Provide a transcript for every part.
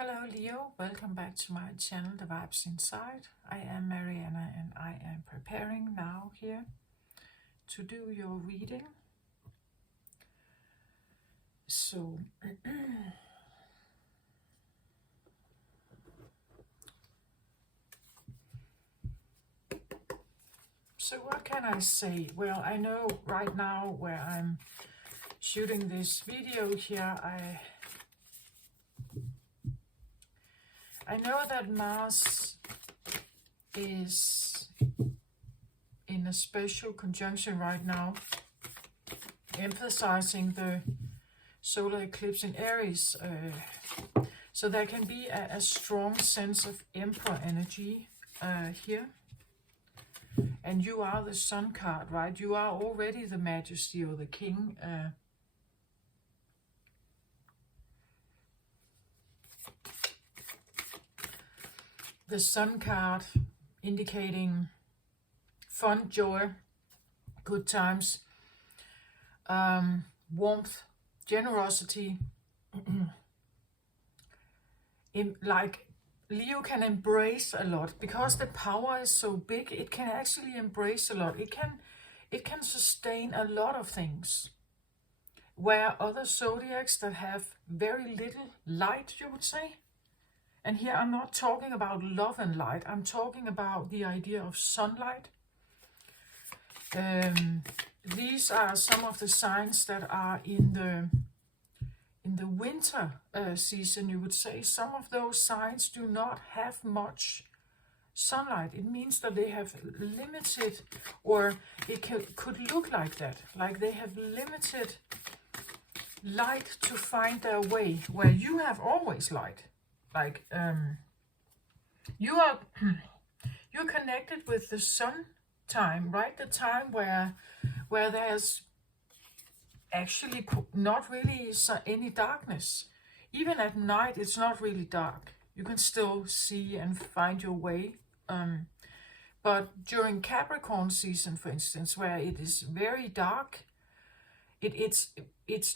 Hello Leo, welcome back to my channel The Vibes Inside. I am Mariana and I am preparing now here to do your reading. So what can I say? Well, I know right now where I'm shooting this video here, I know that Mars is in a special conjunction right now, emphasizing the solar eclipse in Aries. So there can be a strong sense of Emperor energy here. And you are the Sun card, right? You are already the Majesty or the King. The Sun card indicating fun, joy, good times, warmth, generosity. Like Leo can embrace a lot because the power is so big. It can actually embrace a lot. It can sustain a lot of things. Where other zodiacs that have very little light, you would say. And here I'm not talking about love and light. I'm talking about the idea of sunlight. These are some of the signs that are in the winter season, you would say. Some of those signs do not have much sunlight. It means that they have limited, or it could look like that, like they have limited light to find their way, where you have always light. Like you're connected with the sun time, right? The time where there's actually not really any darkness. Even at night, it's not really dark. You can still see and find your way. But during Capricorn season, for instance, where it is very dark, it's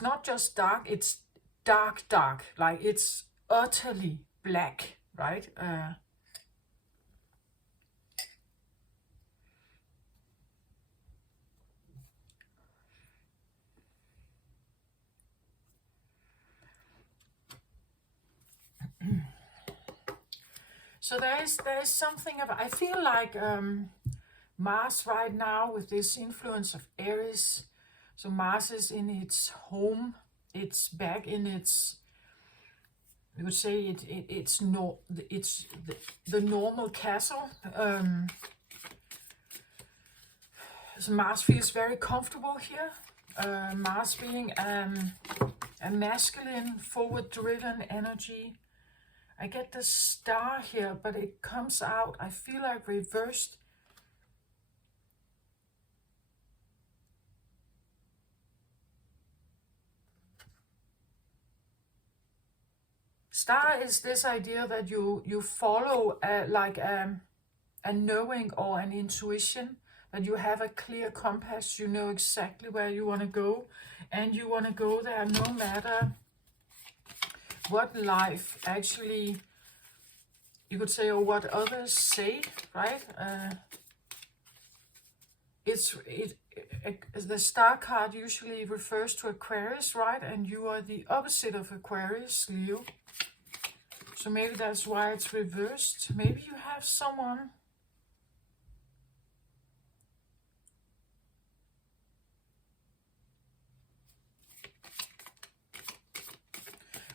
not just dark, it's dark, like it's utterly black, right? So there is something about, I feel like Mars right now with this influence of Aries. So Mars is in its home. It's back in its, you would say it's the normal castle. So Mars feels very comfortable here. Mars being a masculine, forward-driven energy. I get the star here, but it comes out, I feel like reversed. Star is this idea that you follow like a knowing or an intuition, that you have a clear compass, you know exactly where you want to go, and you want to go there no matter what life actually, you could say, or what others say, right? The star card usually refers to Aquarius, right? And you are the opposite of Aquarius, Leo. So maybe that's why it's reversed. Maybe you have someone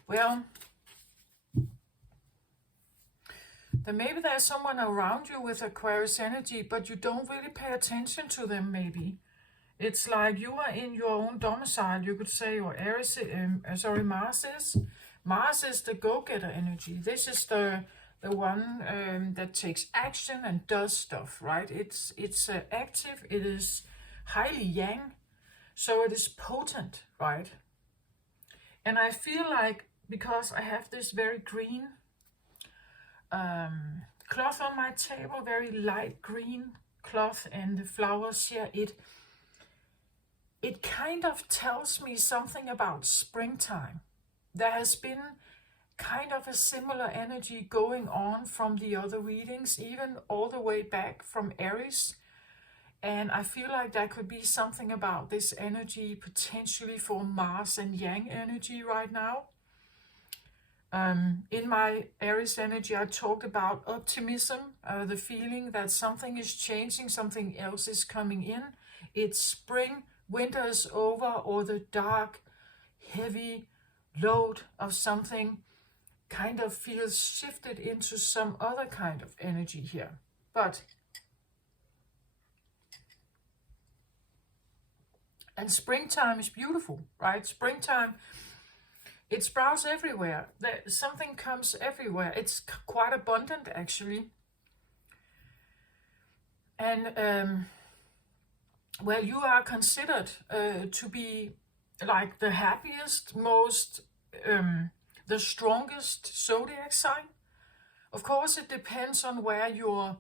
well, then maybe there's someone around you with Aquarius energy, but you don't really pay attention to them, maybe. It's like you are in your own domicile, you could say, or Aries, Mars is. Mars is the go-getter energy. This is the one that takes action and does stuff, right? It's active, it is highly yang, so it is potent, right? And I feel like, because I have this very green cloth on my table, very light green cloth, and the flowers here, it kind of tells me something about springtime. There has been kind of a similar energy going on from the other readings, even all the way back from Aries. And I feel like there could be something about this energy potentially for Mars and Yang energy right now. In my Aries energy, I talked about optimism, the feeling that something is changing, something else is coming in. It's spring, winter is over, or the dark, heavy load of something kind of feels shifted into some other kind of energy here. And springtime is beautiful, right? Springtime, it sprouts everywhere. Something comes everywhere. It's quite abundant, actually. And well, you are considered to be like the happiest, most, the strongest zodiac sign. Of course, it depends on where your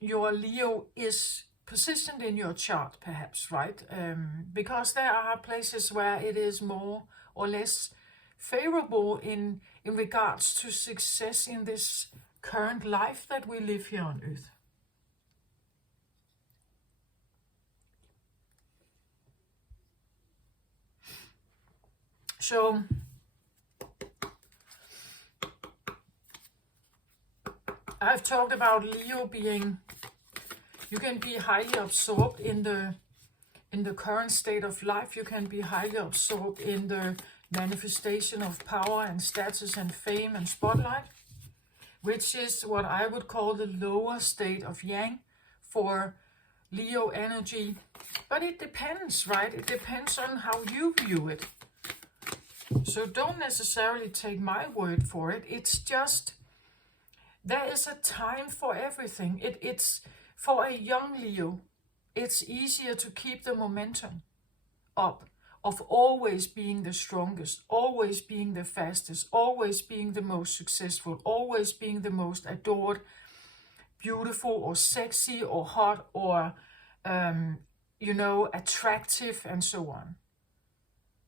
Leo is positioned in your chart, perhaps, right? Because there are places where it is more or less favorable in regards to success in this current life that we live here on Earth. So I've talked about Leo being, you can be highly absorbed in the current state of life. You can be highly absorbed in the manifestation of power and status and fame and spotlight, which is what I would call the lower state of Yang for Leo energy. But it depends, right? It depends on how you view it. So don't necessarily take my word for it. It's just, there is a time for everything. It's for a young Leo, it's easier to keep the momentum up of always being the strongest, always being the fastest, always being the most successful, always being the most adored, beautiful or sexy or hot or, attractive and so on.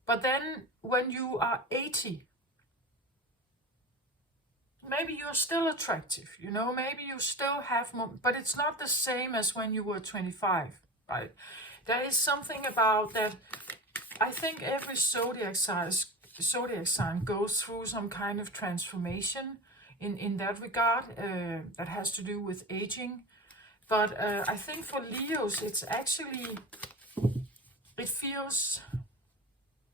But then when you are 80, maybe you're still attractive, maybe you still have more, but it's not the same as when you were 25, right? There is something about that. I think every zodiac sign goes through some kind of transformation in that regard, that has to do with aging. But I think for Leos, it's actually,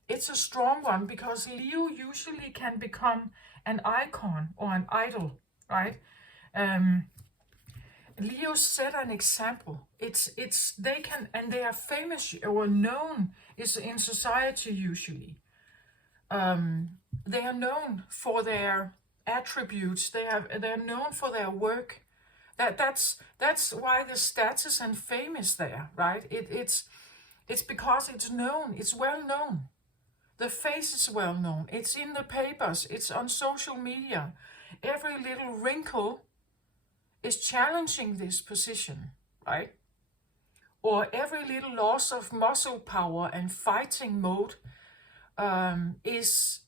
it's a strong one, because Leo usually can become an icon or an idol, right? Leo set an example. They can, and they are famous or known is in society usually. They are known for their attributes. They're known for their work. That's why the status and fame is there, right? It's because it's known. It's well known. The face is well known. It's in the papers. It's on social media. Every little wrinkle is challenging this position, right? Or every little loss of muscle power and fighting mode is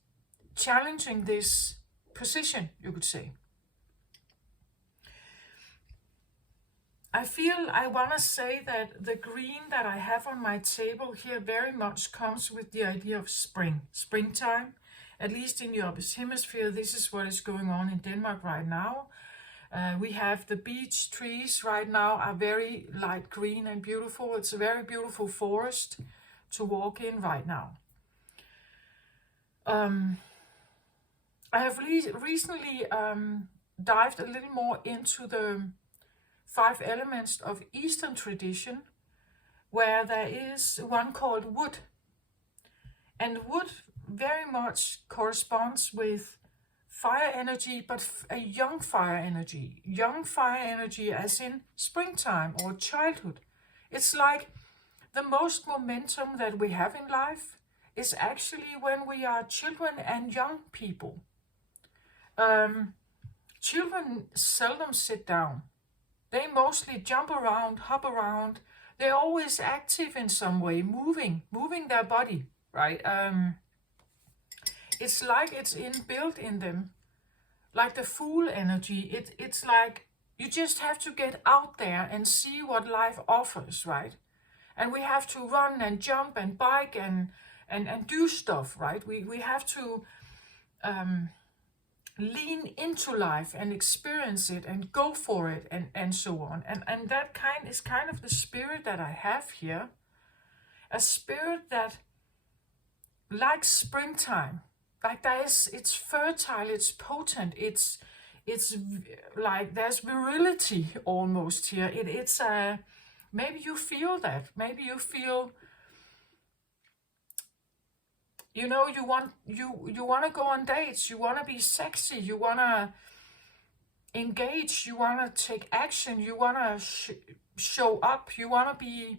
challenging this position, you could say. I want to say that the green that I have on my table here very much comes with the idea of springtime. At least in the Opposite Hemisphere, this is what is going on in Denmark right now. We have the beech trees right now are very light green and beautiful. It's a very beautiful forest to walk in right now. I have recently dived a little more into the 5 elements of Eastern tradition, where there is one called wood. And wood very much corresponds with fire energy, but a young fire energy. Young fire energy as in springtime or childhood. It's like the most momentum that we have in life is actually when we are children and young people. Children seldom sit down. They mostly jump around, hop around. They're always active in some way, moving their body, right? it's like it's inbuilt in them, like the Fool energy. It's like you just have to get out there and see what life offers, right? And we have to run and jump and bike and do stuff, right? We have to lean into life and experience it and go for it and so on. And that is kind of the spirit that I have here. A spirit that, like springtime, like it's fertile, it's potent, it's like there's virility almost here. It's maybe you feel that. Maybe you feel, you know, you want to go on dates, you want to be sexy, you want to engage, you want to take action, you want to show up, you want to be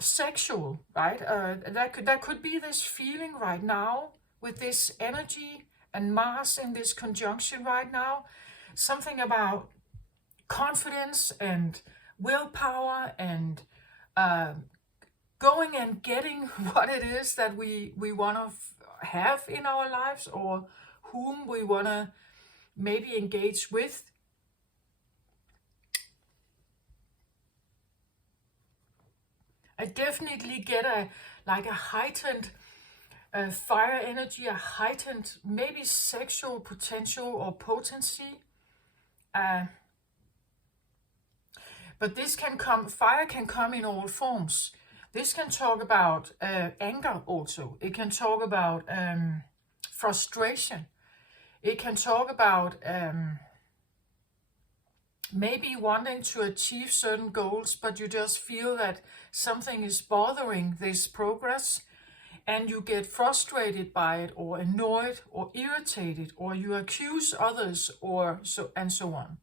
sexual, right? That could be this feeling right now with this energy and Mars in this conjunction right now. Something about confidence and willpower and going and getting what it is that we want to have in our lives, or whom we want to maybe engage with. I definitely get a heightened fire energy, a heightened maybe sexual potential or potency. But this fire can come in all forms. This can talk about anger also. It can talk about frustration. It can talk about maybe wanting to achieve certain goals, but you just feel that something is bothering this progress, and you get frustrated by it, or annoyed, or irritated, or you accuse others, or so and so on.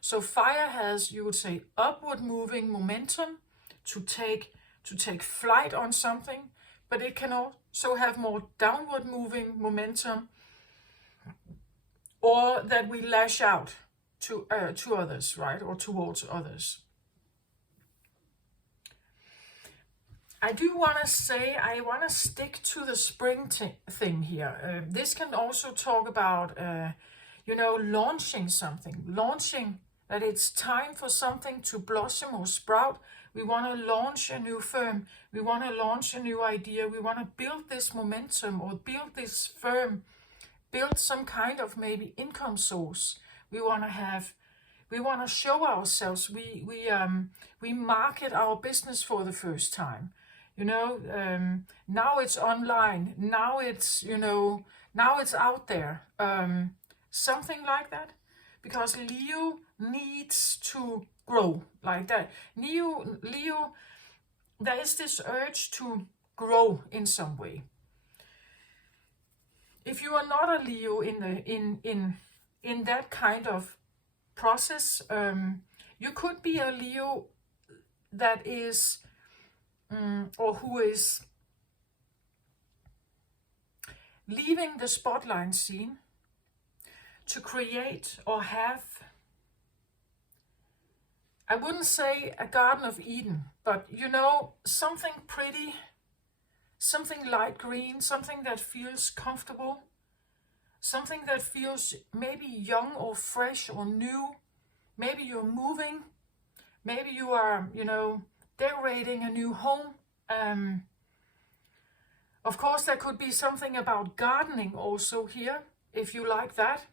So fire has, you would say, upward moving momentum to take flight on something, but it can also have more downward moving momentum, or that we lash out to others, right, or towards others. I do want to say, I want to stick to the spring thing here. This can also talk about, launching something, that it's time for something to blossom or sprout. We want to launch a new firm. We want to launch a new idea. We want to build this momentum, or build this firm, build some kind of maybe income source. We want to show ourselves. We market our business for the first time. Now it's online. Now it's out there. Something like that. Because Leo needs to grow like that. Leo, there is this urge to grow in some way. If you are not a Leo in that kind of process, you could be a Leo that is, or who is leaving the spotlight scene to create or have, I wouldn't say a Garden of Eden, but something pretty, something light green, something that feels comfortable, something that feels maybe young or fresh or new. Maybe you're moving, maybe you are, decorating a new home. Of course, there could be something about gardening also here, if you like that.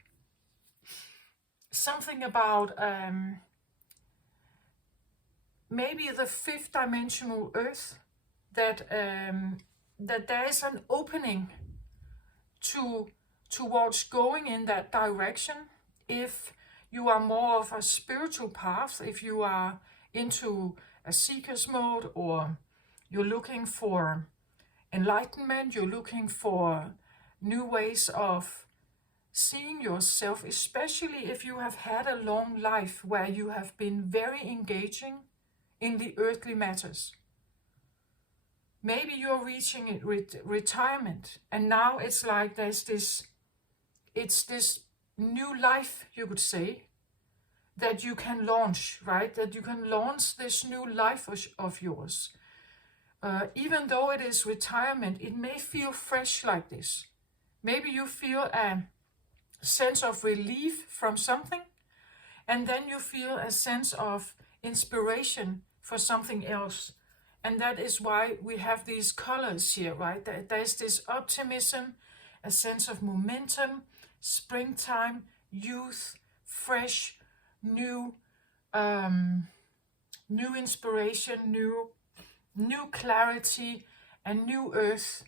Something about maybe the fifth dimensional earth, that there is an opening towards going in that direction. If you are more of a spiritual path, if you are into a seeker's mode, or you're looking for enlightenment, you're looking for new ways of seeing yourself, especially if you have had a long life where you have been very engaging in the earthly matters. Maybe you're reaching retirement, and now it's like there's this new life, you could say, that you can launch, right? That you can launch this new life of yours. even though it is retirement, it may feel fresh like this. Maybe you feel a sense of relief from something, and then you feel a sense of inspiration for something else. And that is why we have these colors here, right? There's this optimism, a sense of momentum, springtime, youth, fresh, new, new inspiration, new clarity, and new earth.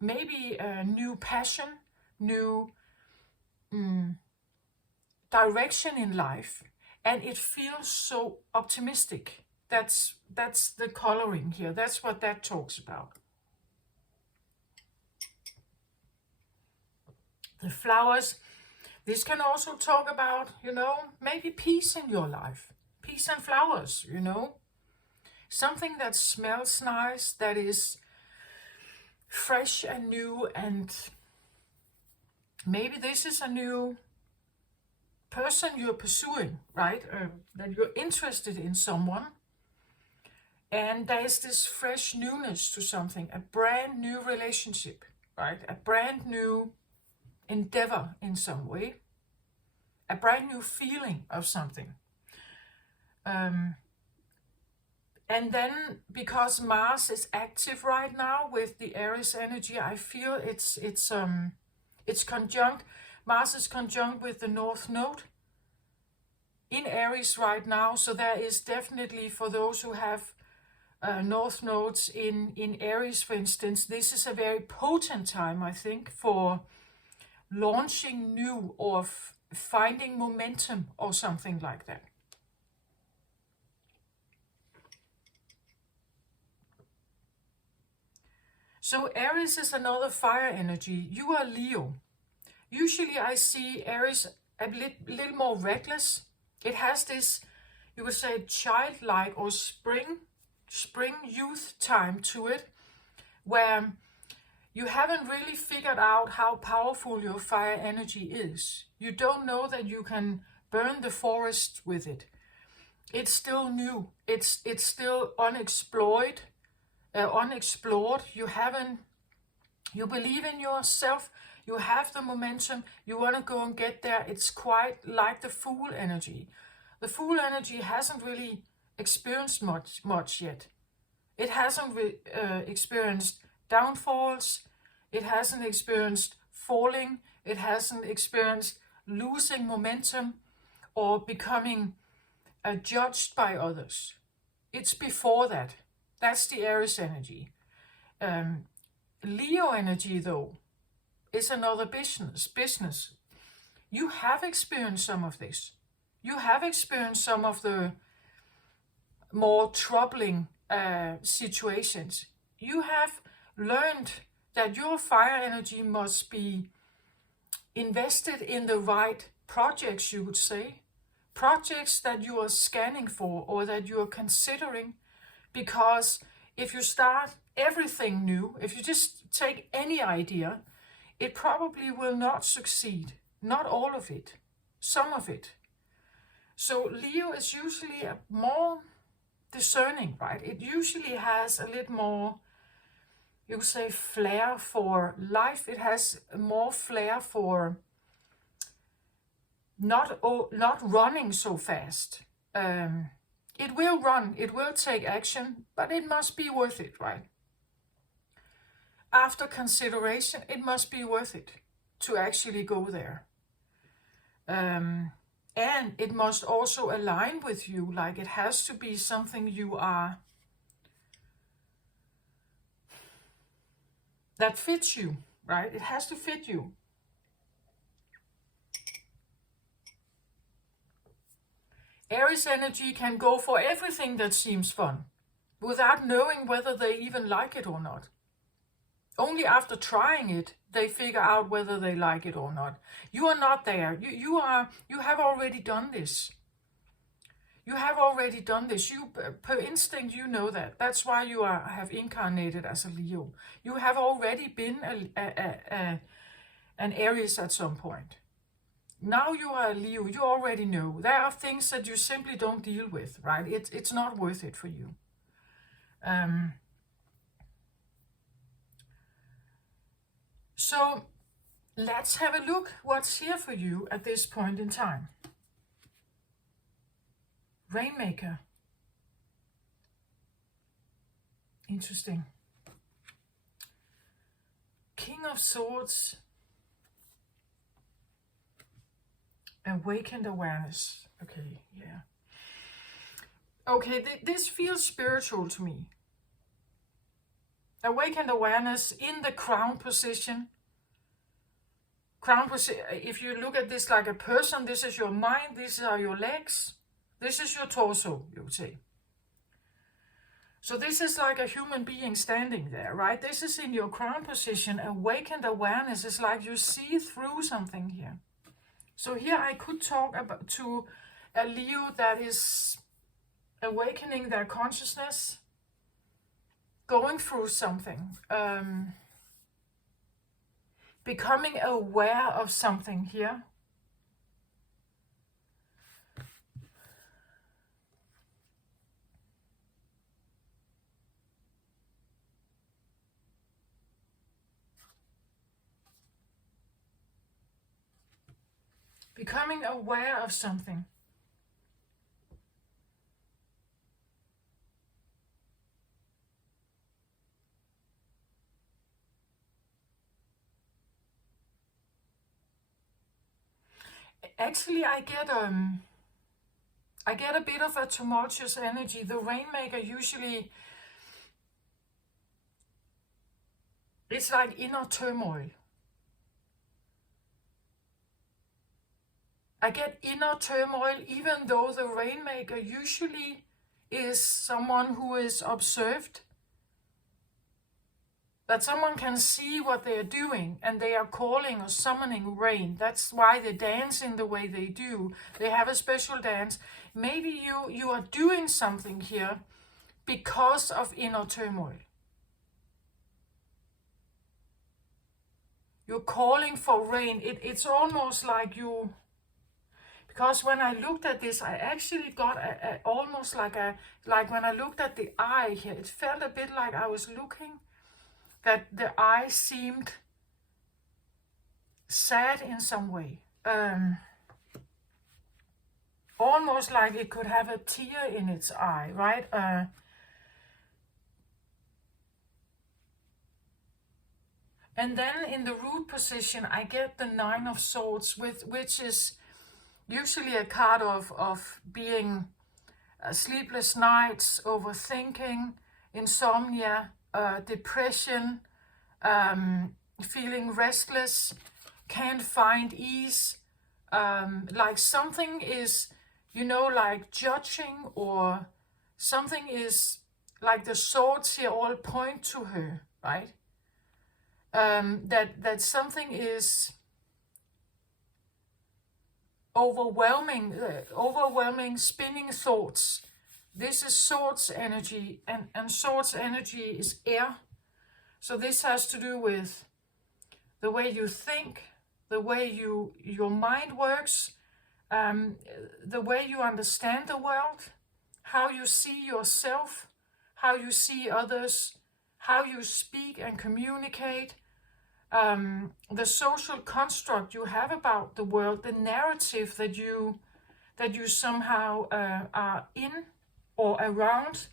Maybe a new passion, new direction in life, and it feels so optimistic. That's the coloring here. That's what that talks about. The flowers. This can also talk about, maybe peace in your life. Peace and flowers, Something that smells nice, that is fresh and new, and maybe this is a new person you're pursuing, right? That you're interested in someone. And there's this fresh newness to something, a brand new relationship, right? A brand new endeavor in some way, a brand new feeling of something. And then because Mars is active right now with the Aries energy, I feel it's conjunct. Mars is conjunct with the North Node in Aries right now. So there is definitely, for those who have North Nodes in Aries, for instance, this is a very potent time, I think, for launching new or finding momentum or something like that. So Aries is another fire energy. You are Leo. Usually I see Aries a little more reckless. It has this, you would say, childlike or spring youth time to it, where you haven't really figured out how powerful your fire energy is. You don't know that you can burn the forest with it. It's still new. It's still unexplored. You believe in yourself. You have the momentum. You want to go and get there. It's quite like the Fool energy. The Fool energy hasn't really experienced much yet. It hasn't experienced downfalls. It hasn't experienced falling. It hasn't experienced losing momentum or becoming judged by others. It's before that. That's the Aries energy. Leo energy, though, is another business. You have experienced some of this. You have experienced some of the more troubling situations. You have learned that your fire energy must be invested in the right projects, you would say. Projects that you are scanning for or that you are considering. Because if you start everything new, if you just take any idea, it probably will not succeed. Not all of it. Some of it. So Leo is usually more discerning, right? It usually has a little more, you would say, flair for life. It has more flair for not running so fast. It will run, it will take action, but it must be worth it, right? After consideration, it must be worth it to actually go there. And it must also align with you, like it has to be something you are, that fits you, right? It has to fit you. Aries energy can go for everything that seems fun, without knowing whether they even like it or not. Only after trying it, they figure out whether they like it or not. You are not there. You have already done this. You have already done this. You, per instinct, you know that. That's why you have incarnated as a Leo. You have already been an Aries at some point. Now you are a Leo. You already know. There are things that you simply don't deal with, right? It's not worth it for you. So let's have a look what's here for you at this point in time. Rainmaker. Interesting. King of Swords. Awakened awareness. Okay, yeah. Okay, this feels spiritual to me. Awakened awareness in the crown position. If you look at this like a person, this is your mind, these are your legs, this is your torso, you would say. So this is like a human being standing there, right? This is in your crown position. Awakened awareness is like you see through something here. So here I could talk about to a Leo that is awakening their consciousness, going through something, becoming aware of something here. Becoming aware of something. Actually, I get a bit of a tumultuous energy. The Rainmaker usually, it's like inner turmoil. I get inner turmoil even though the Rainmaker usually is someone who is observed. That someone can see what they are doing and they are calling or summoning rain. That's why they dance in the way they do. They have a special dance. Maybe you are doing something here because of inner turmoil. You're calling for rain. It's almost like you... Because when I looked at this, I actually got almost like when I looked at the eye here, it felt a bit like I was looking, that the eye seemed sad in some way. Almost like it could have a tear in its eye, right? And then in the root position, I get the Nine of Swords, which is usually a card of being sleepless nights, overthinking, insomnia, depression, feeling restless, can't find ease, like something is, like judging, or something is like the swords here all point to her, right? That something is overwhelming, spinning thoughts. This is swords energy, and swords energy is air. So this has to do with the way you think, the way your mind works, the way you understand the world, how you see yourself, how you see others, how you speak and communicate, the social construct you have about the world, the narrative that you somehow are in or around.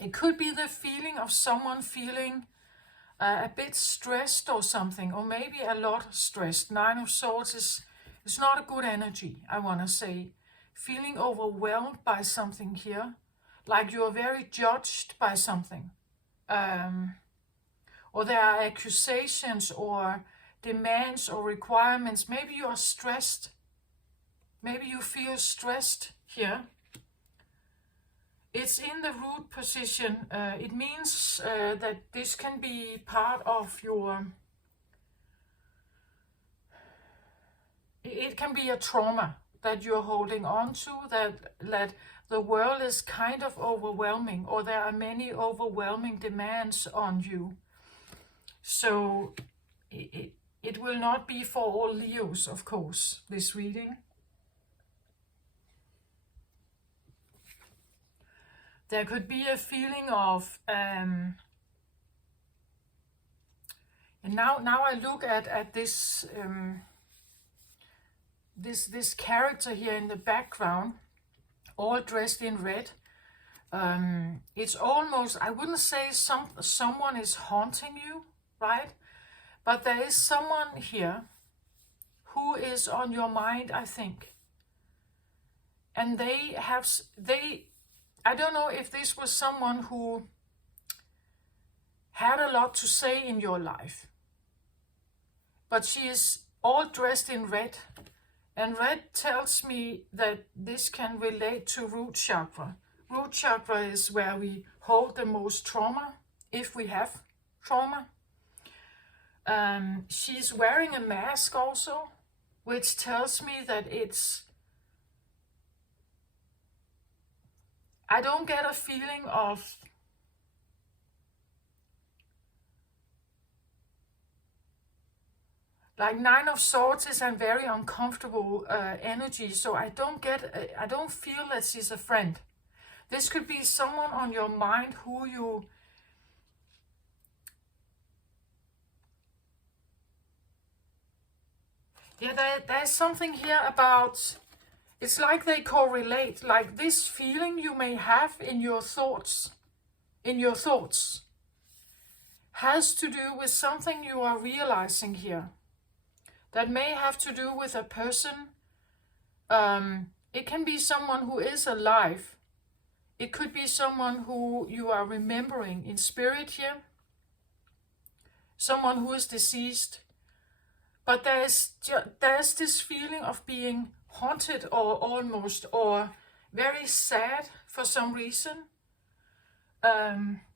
It could be the feeling of someone feeling a bit stressed or something, or maybe a lot stressed. Nine of Swords is not a good energy, I want to say. Feeling overwhelmed by something here, like you are very judged by something. Or there are accusations or demands or requirements. Maybe you are stressed. Maybe you feel stressed here. It's in the root position. It means that this can be part of your... It can be a trauma that you're holding on to, that the world is kind of overwhelming, or there are many overwhelming demands on you. So it will not be for all Leos, of course, this reading. there could be a feeling of, and now I look at this, this character here in the background, all dressed in red. It's almost, I wouldn't say someone is haunting you, right? But there is someone here who is on your mind, I think. And I don't know if this was someone who had a lot to say in your life, but she is all dressed in red. And red tells me that this can relate to root chakra. Root chakra is where we hold the most trauma, if we have trauma. She's wearing a mask also, which tells me that I don't get a feeling of like Nine of Swords is a very uncomfortable energy, so I don't feel that she's a friend. This could be someone on your mind who you there's something here about, it's like they correlate, like this feeling you may have in your thoughts, has to do with something you are realizing here. That may have to do with a person. It can be someone who is alive. It could be someone who you are remembering in spirit here. Someone who is deceased. But there's this feeling of being haunted or very sad for some reason.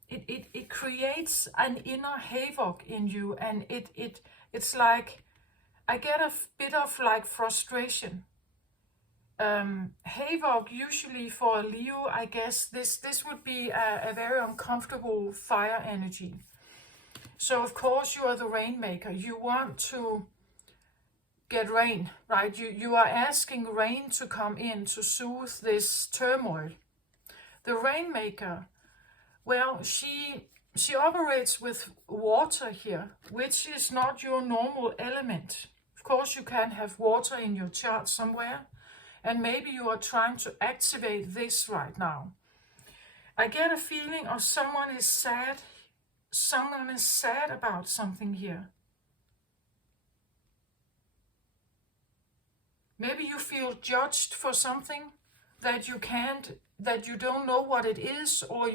It creates an inner havoc in you, and it's like I get a bit of like frustration. Havoc, usually for Leo, I guess this would be a very uncomfortable fire energy. So of course you are the rainmaker. You want to get rain, right? You are asking rain to come in to soothe this turmoil. The rainmaker, well, she operates with water here, which is not your normal element. Of course, you can have water in your chart somewhere, and maybe you are trying to activate this right now. I get a feeling of someone is sad. Someone is sad about something here. Maybe you feel judged for something that you don't know what it is, or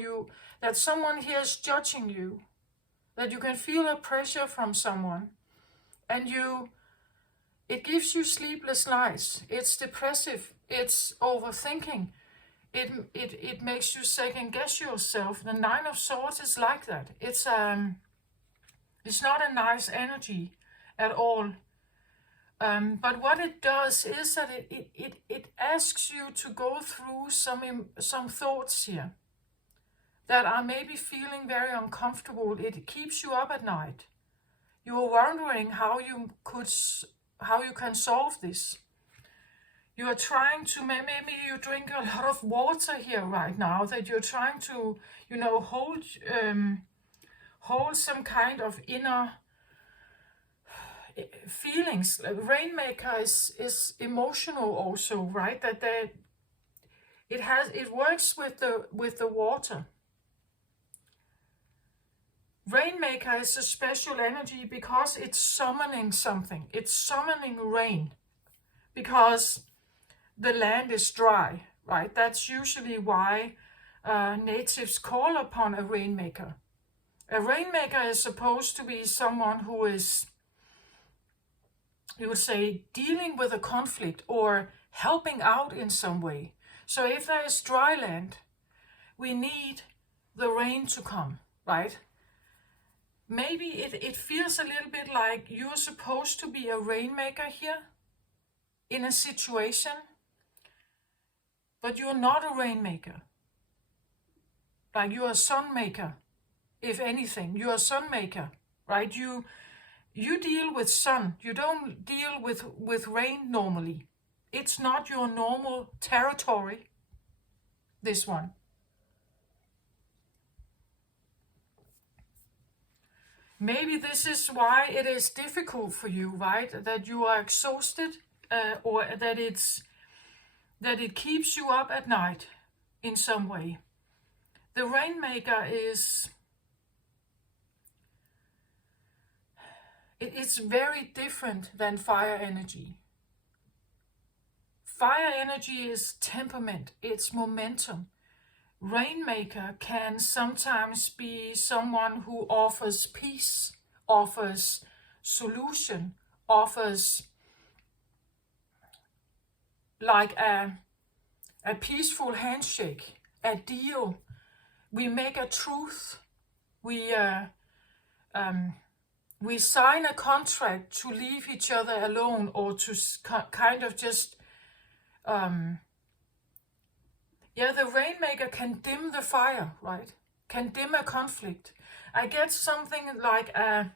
that someone here is judging you, that you can feel a pressure from someone, and it gives you sleepless nights. It's depressive. It's overthinking. It makes you second guess yourself. The Nine of Swords is like that. It's not a nice energy at all. But what it does is that it asks you to go through some thoughts here that are maybe feeling very uncomfortable. It keeps you up at night. You are wondering how you can solve this. You are trying to, maybe you drink a lot of water here right now, that you're trying to, hold some kind of inner feelings. Rainmaker is emotional also, right? That it works with the water. Rainmaker is a special energy because it's summoning something. It's summoning rain because the land is dry, right? That's usually why natives call upon a rainmaker. A rainmaker is supposed to be someone who is, you would say, dealing with a conflict or helping out in some way. So if there is dry land, we need the rain to come, right? Maybe it feels a little bit like you're supposed to be a rainmaker here in a situation, but you're not a rainmaker. Like you're a sun maker, if anything. You're a sun maker, right? You deal with sun. You don't deal with rain normally. It's not your normal territory, this one. maybe this is why it is difficult for you, right? That you are exhausted, or that it keeps you up at night in some way. The Rainmaker is, it's very different than fire energy. Fire energy is temperament, it's momentum. Rainmaker can sometimes be someone who offers peace, offers solution, offers like a peaceful handshake, a deal. We make a truth. We sign a contract to leave each other alone, or to kind of just the Rainmaker can dim the fire, right? Can dim a conflict. I get something like a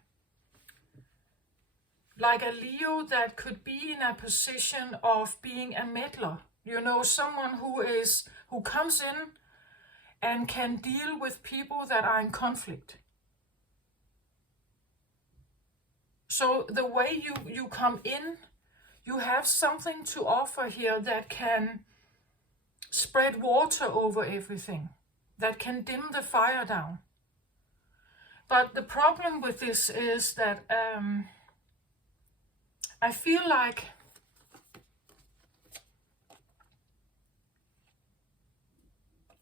Leo that could be in a position of being a meddler. You know, someone who comes in and can deal with people that are in conflict. So the way you come in, you have something to offer here that can spread water over everything, that can dim the fire down. But the problem with this is that I feel like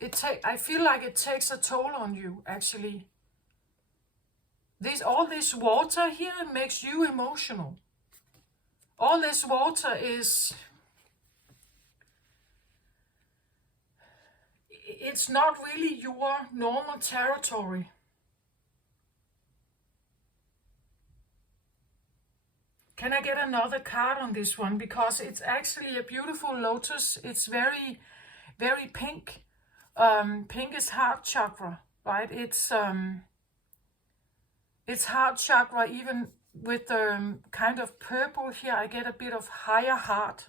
it takes a toll on you, actually. All this water here makes you emotional. All this water it's not really your normal territory. Can I get another card on this one? Because it's actually a beautiful lotus. It's very, very pink. Pink is heart chakra, right? It's heart chakra. Even with the kind of purple here, I get a bit of higher heart.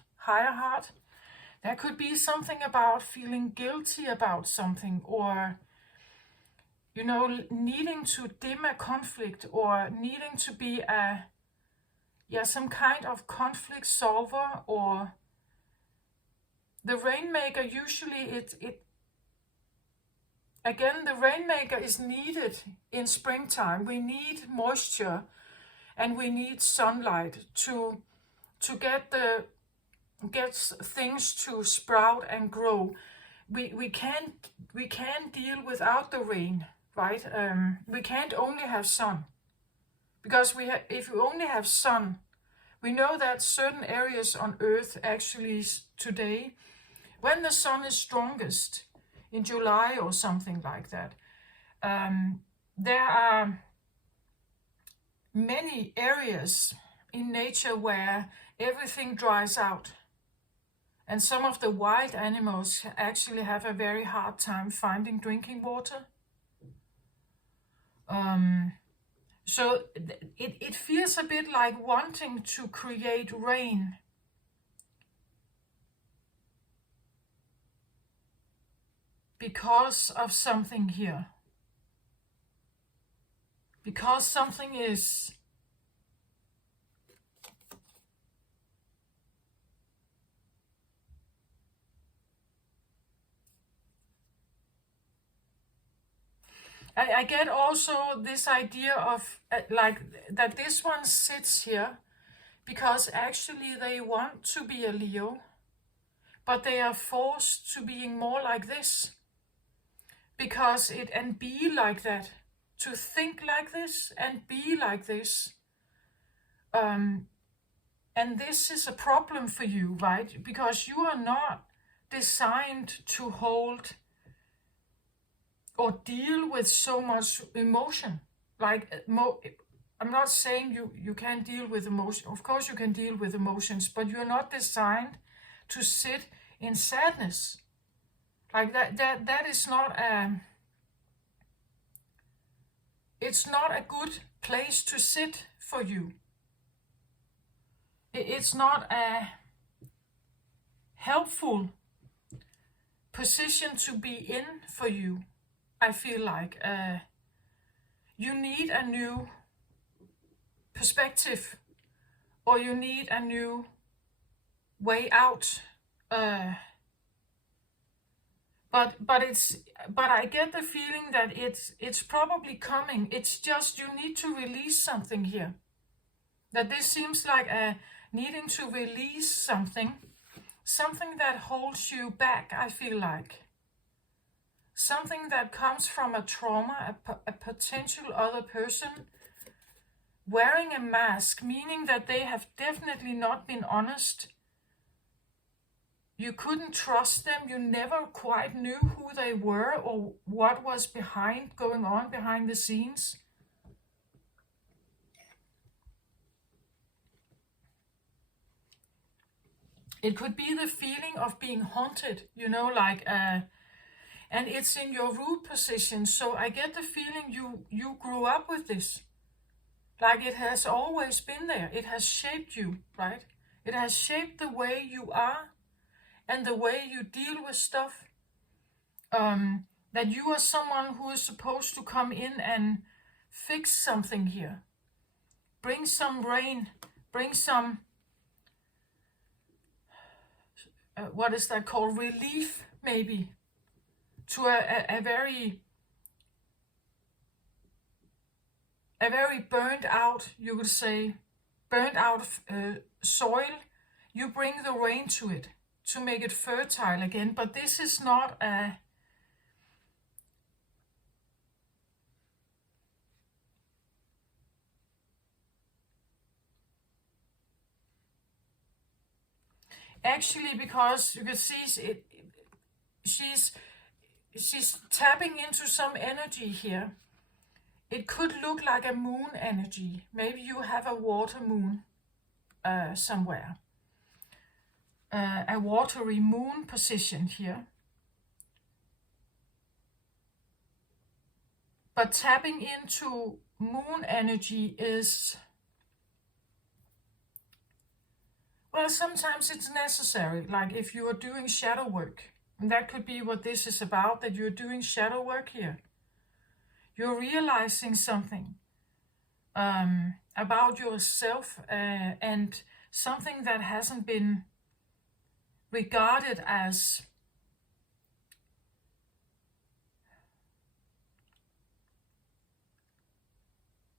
There could be something about feeling guilty about something, or, you know, needing to dim a conflict, or needing to be some kind of conflict solver. Or the Rainmaker, usually the Rainmaker is needed in springtime. We need moisture and we need sunlight to get things to sprout and grow. We can't deal without the rain, right? We can't only have sun, because if we only have sun, we know that certain areas on Earth actually today, when the sun is strongest in July or something like that, there are many areas in nature where everything dries out. And some of the wild animals actually have a very hard time finding drinking water. So it feels a bit like wanting to create rain. Because of something here. Because something is I get also this idea of like that this one sits here because actually they want to be a Leo, but they are forced to being more like this. Because and be like that, to think like this and be like this. And this is a problem for you, right? Because you are not designed to hold or deal with so much emotion. Like, I'm not saying you can't deal with emotion. Of course you can deal with emotions, but you're not designed to sit in sadness. Like that is not it's not a good place to sit for you. It's not a helpful position to be in for you. I feel like you need a new perspective, or you need a new way out. But I get the feeling that it's probably coming. It's just you need to release something here. That this seems like a needing to release something that holds you back, I feel like. Something that comes from a trauma, a potential other person wearing a mask, meaning that they have definitely not been honest. You couldn't trust them. You never quite knew who they were or what was going on behind the scenes. It could be the feeling of being haunted, like, and it's in your root position. So I get the feeling you grew up with this. Like it has always been there. It has shaped you, right? It has shaped the way you are and the way you deal with stuff. That you are someone who is supposed to come in and fix something here. Bring some rain, bring some, what is that called? Relief, maybe, to a very burnt out, you could say, burnt out soil. You bring the rain to it to make it fertile again. But this is not a... Actually, because you can see she's tapping into some energy here. It could look like a moon energy. Maybe you have a water moon somewhere. A watery moon position here. But tapping into moon energy is... Well, sometimes it's necessary, like if you are doing shadow work. And that could be what this is about, that you're doing shadow work here. You're realizing something about yourself and something that hasn't been regarded as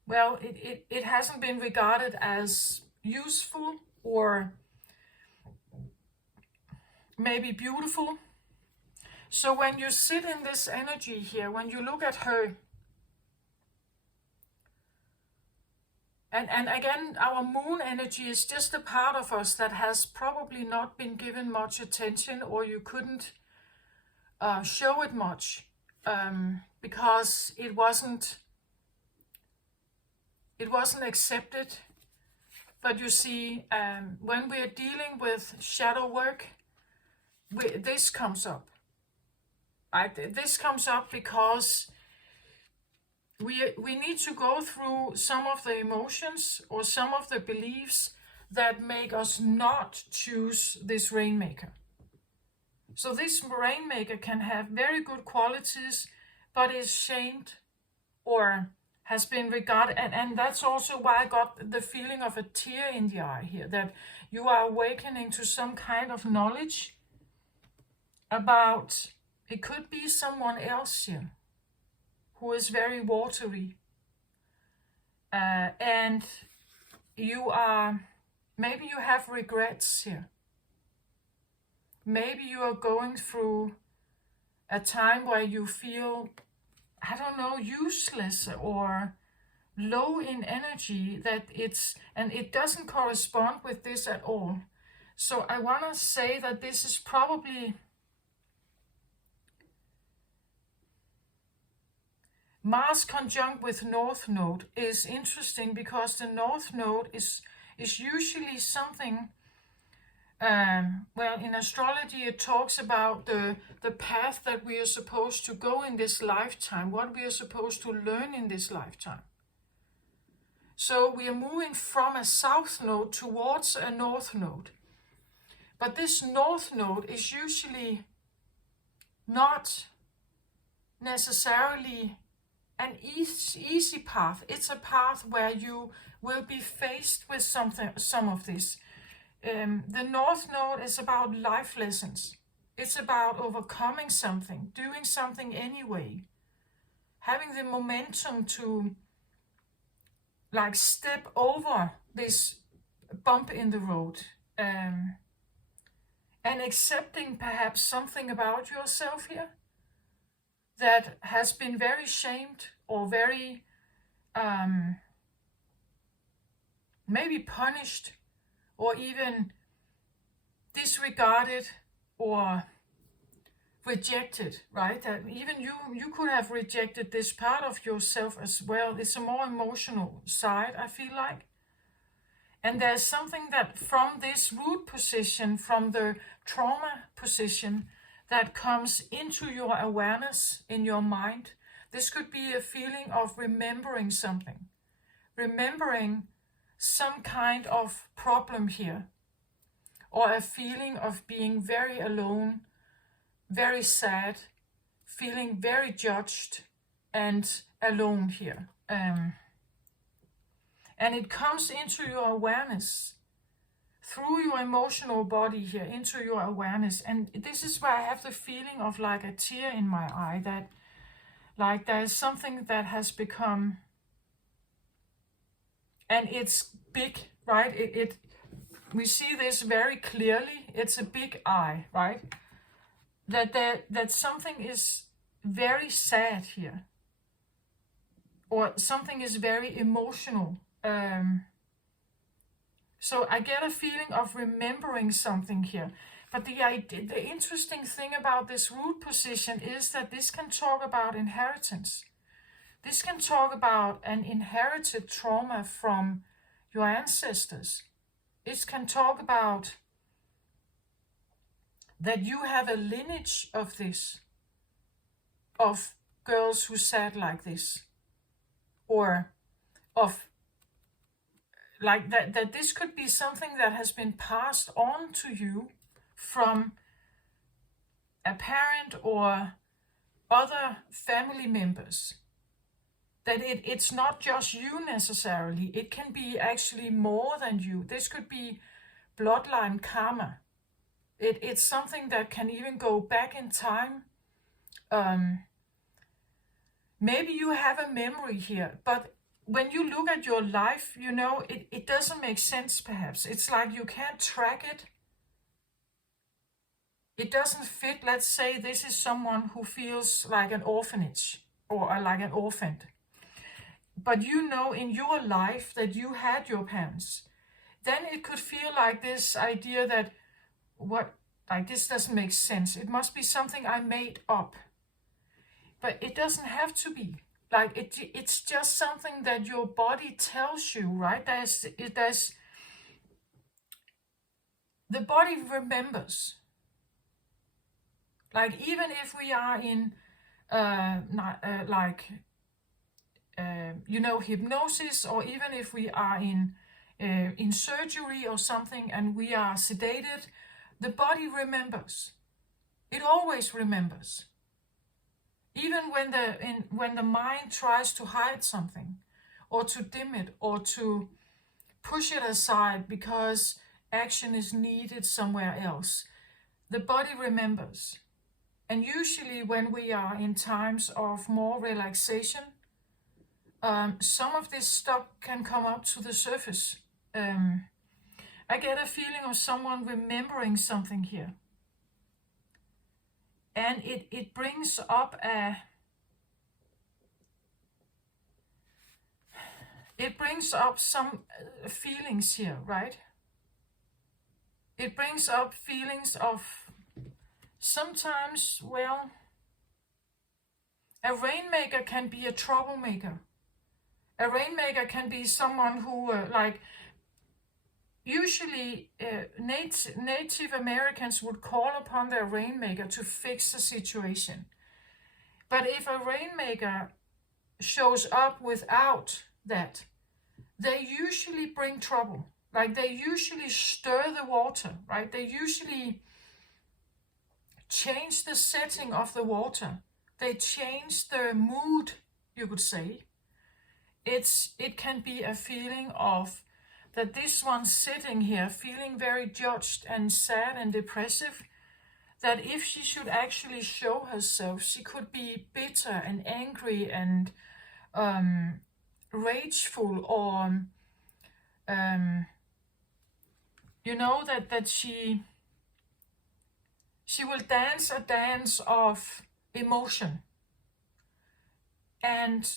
well, it hasn't been regarded as useful or maybe beautiful. So when you sit in this energy here, when you look at her, and again, our moon energy is just a part of us that has probably not been given much attention, or you couldn't show it much because it wasn't accepted. But you see, when we are dealing with shadow work, this comes up. Right? This comes up because we need to go through some of the emotions or some of the beliefs that make us not choose this rainmaker. So this rainmaker can have very good qualities, but is shamed or has been regarded, and that's also why I got the feeling of a tear in the eye here, that you are awakening to some kind of knowledge about, it could be someone else here who is very watery, and maybe you have regrets here. Maybe you are going through a time where you feel, I don't know, useless or low in energy, and it doesn't correspond with this at all. So I want to say that this is probably Mars conjunct with North Node is interesting because the North Node is usually something, well, in astrology it talks about the path that we are supposed to go in this lifetime, what we are supposed to learn in this lifetime. So we are moving from a South Node towards a North Node. But this North Node is usually not necessarily an easy path. It's a path where you will be faced with some of this. The North Node is about life lessons. It's about overcoming something, doing something anyway, having the momentum to like step over this bump in the road, and accepting perhaps something about yourself here that has been very shamed or very maybe punished or even disregarded or rejected, right? That even you could have rejected this part of yourself as well. It's a more emotional side, I feel like. And there's something that from this root position, from the trauma position, that comes into your awareness in your mind. This could be a feeling of remembering something, remembering some kind of problem here, or a feeling of being very alone, very sad, feeling very judged and alone here. And it comes into your awareness through your emotional body here, into your awareness. And this is where I have the feeling of like a tear in my eye, that like there is something that has become, and it's big, right? We see this very clearly. It's a big eye, right? That something is very sad here, or something is very emotional. So I get a feeling of remembering something here. But the interesting thing about this root position is that this can talk about inheritance. This can talk about an inherited trauma from your ancestors. It can talk about that you have a lineage of this, of girls who sat like this, or of like that this could be something that has been passed on to you from a parent or other family members. That it's not just you necessarily, it can be actually more than you. This could be bloodline karma. It's something that can even go back in time. Maybe you have a memory here, but when you look at your life, you know, it doesn't make sense perhaps. It's like you can't track it. It doesn't fit. Let's say this is someone who feels like an orphanage or like an orphan. But you know in your life that you had your parents. Then it could feel like this idea that like this doesn't make sense. It must be something I made up. But it doesn't have to be. Like it's just something that your body tells you, right? The body remembers. Like even if we are in hypnosis, or even if we are in surgery or something and we are sedated, the body remembers. It always remembers. Even when the mind tries to hide something, or to dim it, or to push it aside because action is needed somewhere else, the body remembers. And usually when we are in times of more relaxation, some of this stuff can come up to the surface. I get a feeling of someone remembering something here. And it brings up some feelings here, right? It brings up feelings of sometimes, well, a rainmaker can be a troublemaker. A rainmaker can be someone who, usually Native Americans would call upon their rainmaker to fix the situation. But if a rainmaker shows up without that, they usually bring trouble. Like they usually stir the water, right? They usually change the setting of the water. They change the mood you could say. It can be a feeling of that this one sitting here feeling very judged and sad and depressive, that if she should actually show herself, she could be bitter and angry and rageful, or that she will dance a dance of emotion. And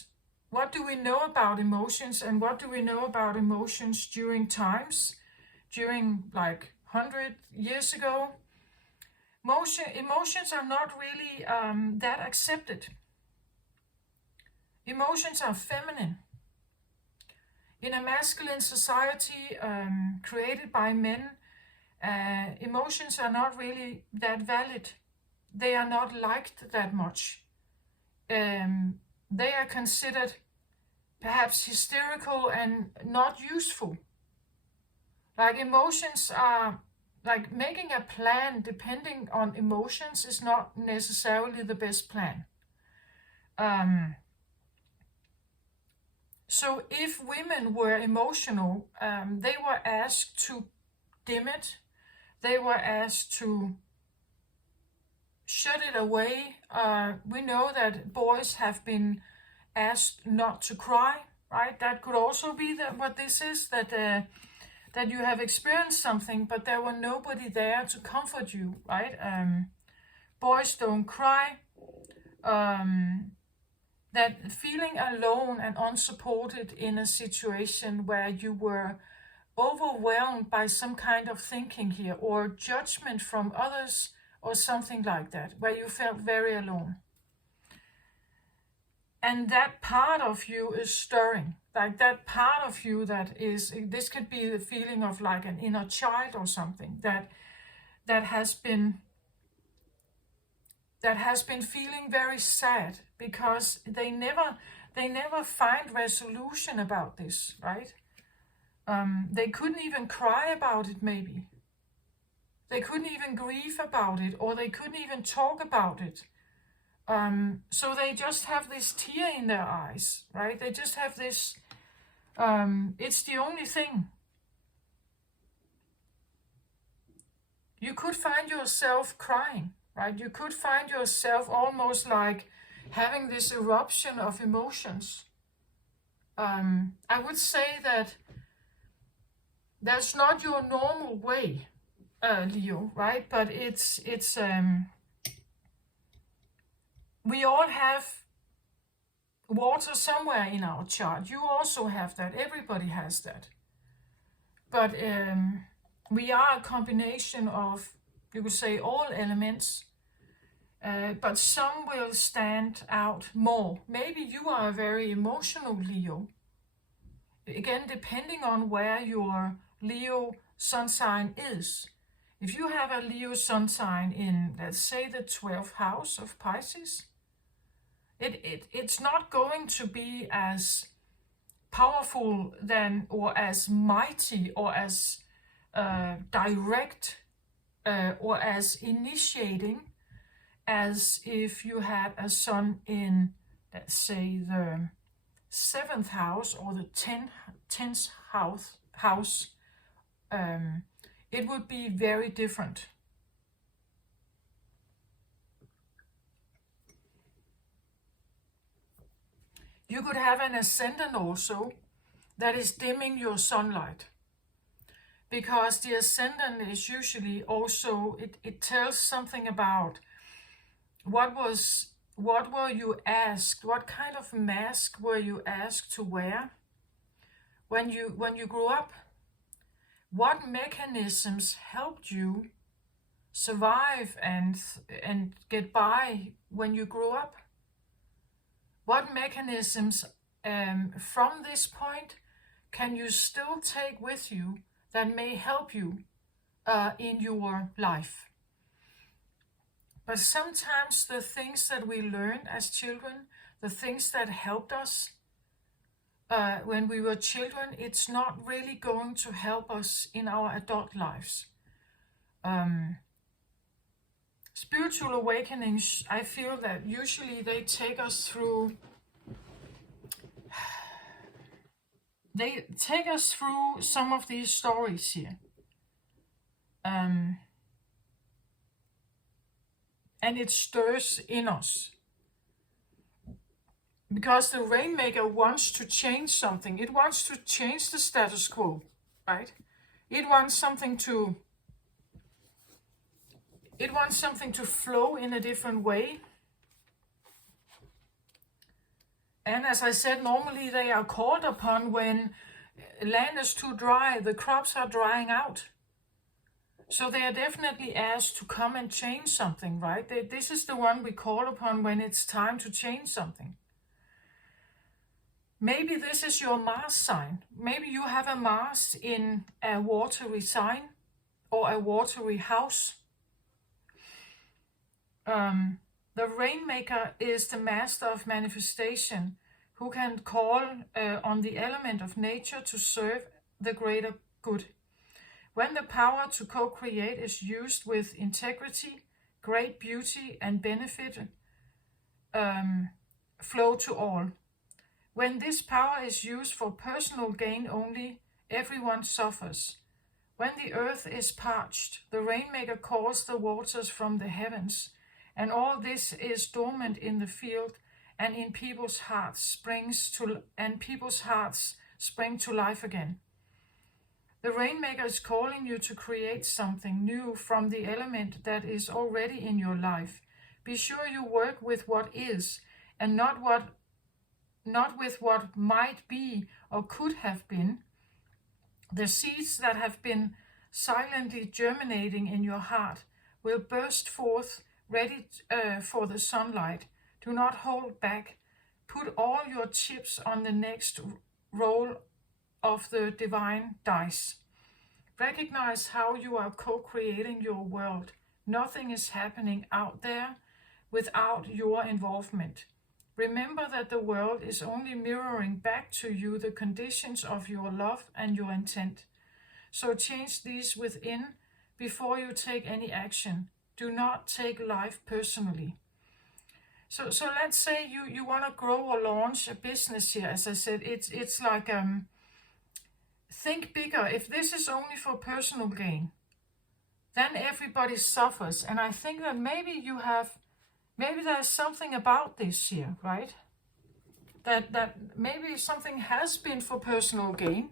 what do we know about emotions, and what do we know about emotions during like 100 years ago? Emotions are not really that accepted. Emotions are feminine. In a masculine society created by men, emotions are not really that valid. They are not liked that much. They are considered perhaps hysterical and not useful. Like emotions are, like making a plan depending on emotions is not necessarily the best plan. So if women were emotional, they were asked to dim it. They were asked to shut it away. We know that boys have been asked not to cry, right? That could also be what this is, that you have experienced something, but there were nobody there to comfort you, right? Boys don't cry. That feeling alone and unsupported in a situation where you were overwhelmed by some kind of thinking here, or judgment from others, or something like that, where you felt very alone. And that part of you is stirring, like that part of you this could be the feeling of like an inner child or something that has been feeling very sad because they never find resolution about this, right? They couldn't even cry about it, maybe. They couldn't even grieve about it, or they couldn't even talk about it. So they just have this tear in their eyes, right? They just have this, it's the only thing. You could find yourself crying, right? You could find yourself almost like having this eruption of emotions. I would say that that's not your normal way, Leo, right? But it's we all have water somewhere in our chart. You also have that. Everybody has that. But we are a combination of, you could say, all elements. But some will stand out more. Maybe you are a very emotional Leo. Again, depending on where your Leo sun sign is. If you have a Leo sun sign in, let's say, the 12th house of Pisces, it's not going to be as powerful than, or as mighty, or as direct, or as initiating as if you had a sun in, let's say, the 7th house or the 10th house. It would be very different. You could have an ascendant also that is dimming your sunlight, because the ascendant is usually also, it tells something about what were you asked, what kind of mask were you asked to wear when you grew up? What mechanisms helped you survive and get by when you grew up? What mechanisms from this point can you still take with you that may help you in your life? But sometimes the things that we learned as children, the things that helped us when we were children, it's not really going to help us in our adult lives. Spiritual awakenings, I feel that usually they take us through they take us through some of these stories here. And it stirs in us. Because the Rainmaker wants to change something. It wants to change the status quo, right? It wants something to flow in a different way. And as I said, normally they are called upon when land is too dry, the crops are drying out. So they are definitely asked to come and change something, right? This is the one we call upon when it's time to change something. Maybe this is your Mars sign. Maybe you have a Mars in a watery sign or a watery house. The Rainmaker is the master of manifestation who can call on the element of nature to serve the greater good. When the power to co-create is used with integrity, great beauty and benefit flow to all. When this power is used for personal gain only, everyone suffers. When the earth is parched, the Rainmaker calls the waters from the heavens, and all this is dormant in the field, and in people's hearts spring to life again. The Rainmaker is calling you to create something new from the element that is already in your life. Be sure you work with what is, and not with what might be or could have been. The seeds that have been silently germinating in your heart will burst forth, ready for the sunlight. Do not hold back. Put all your chips on the next roll of the divine dice. Recognize how you are co-creating your world. Nothing is happening out there without your involvement. Remember that the world is only mirroring back to you the conditions of your love and your intent. So change these within before you take any action. Do not take life personally. So let's say you want to grow or launch a business here. As I said, it's like think bigger. If this is only for personal gain, then everybody suffers. And I think that maybe there's something about this here, right? That maybe something has been for personal gain.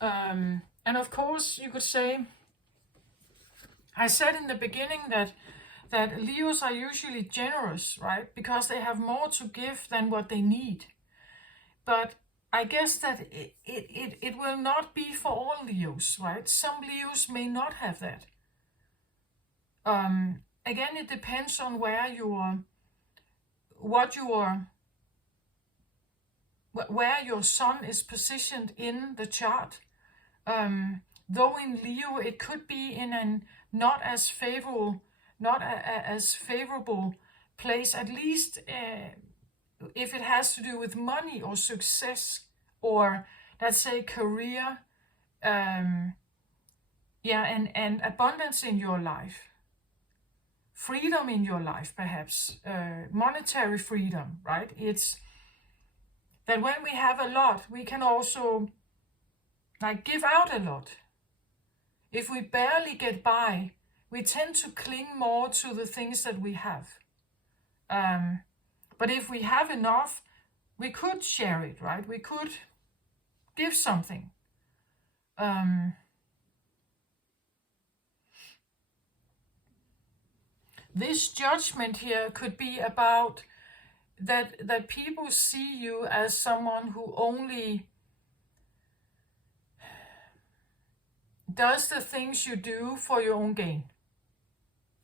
And of course, you could say, I said in the beginning that Leos are usually generous, right? Because they have more to give than what they need. But I guess that it will not be for all Leos, right? Some Leos may not have that. Again, it depends on where your sun is positioned in the chart. Though in Leo, it could be in an not as favorable place, at least if it has to do with money or success, or let's say career, and abundance in your life, freedom in your life, perhaps monetary freedom, right? It's that when we have a lot, we can also give out a lot. If we barely get by, we tend to cling more to the things that we have. But if we have enough, we could share it, right? We could give something. This judgment here could be about that people see you as someone who only does the things you do for your own gain.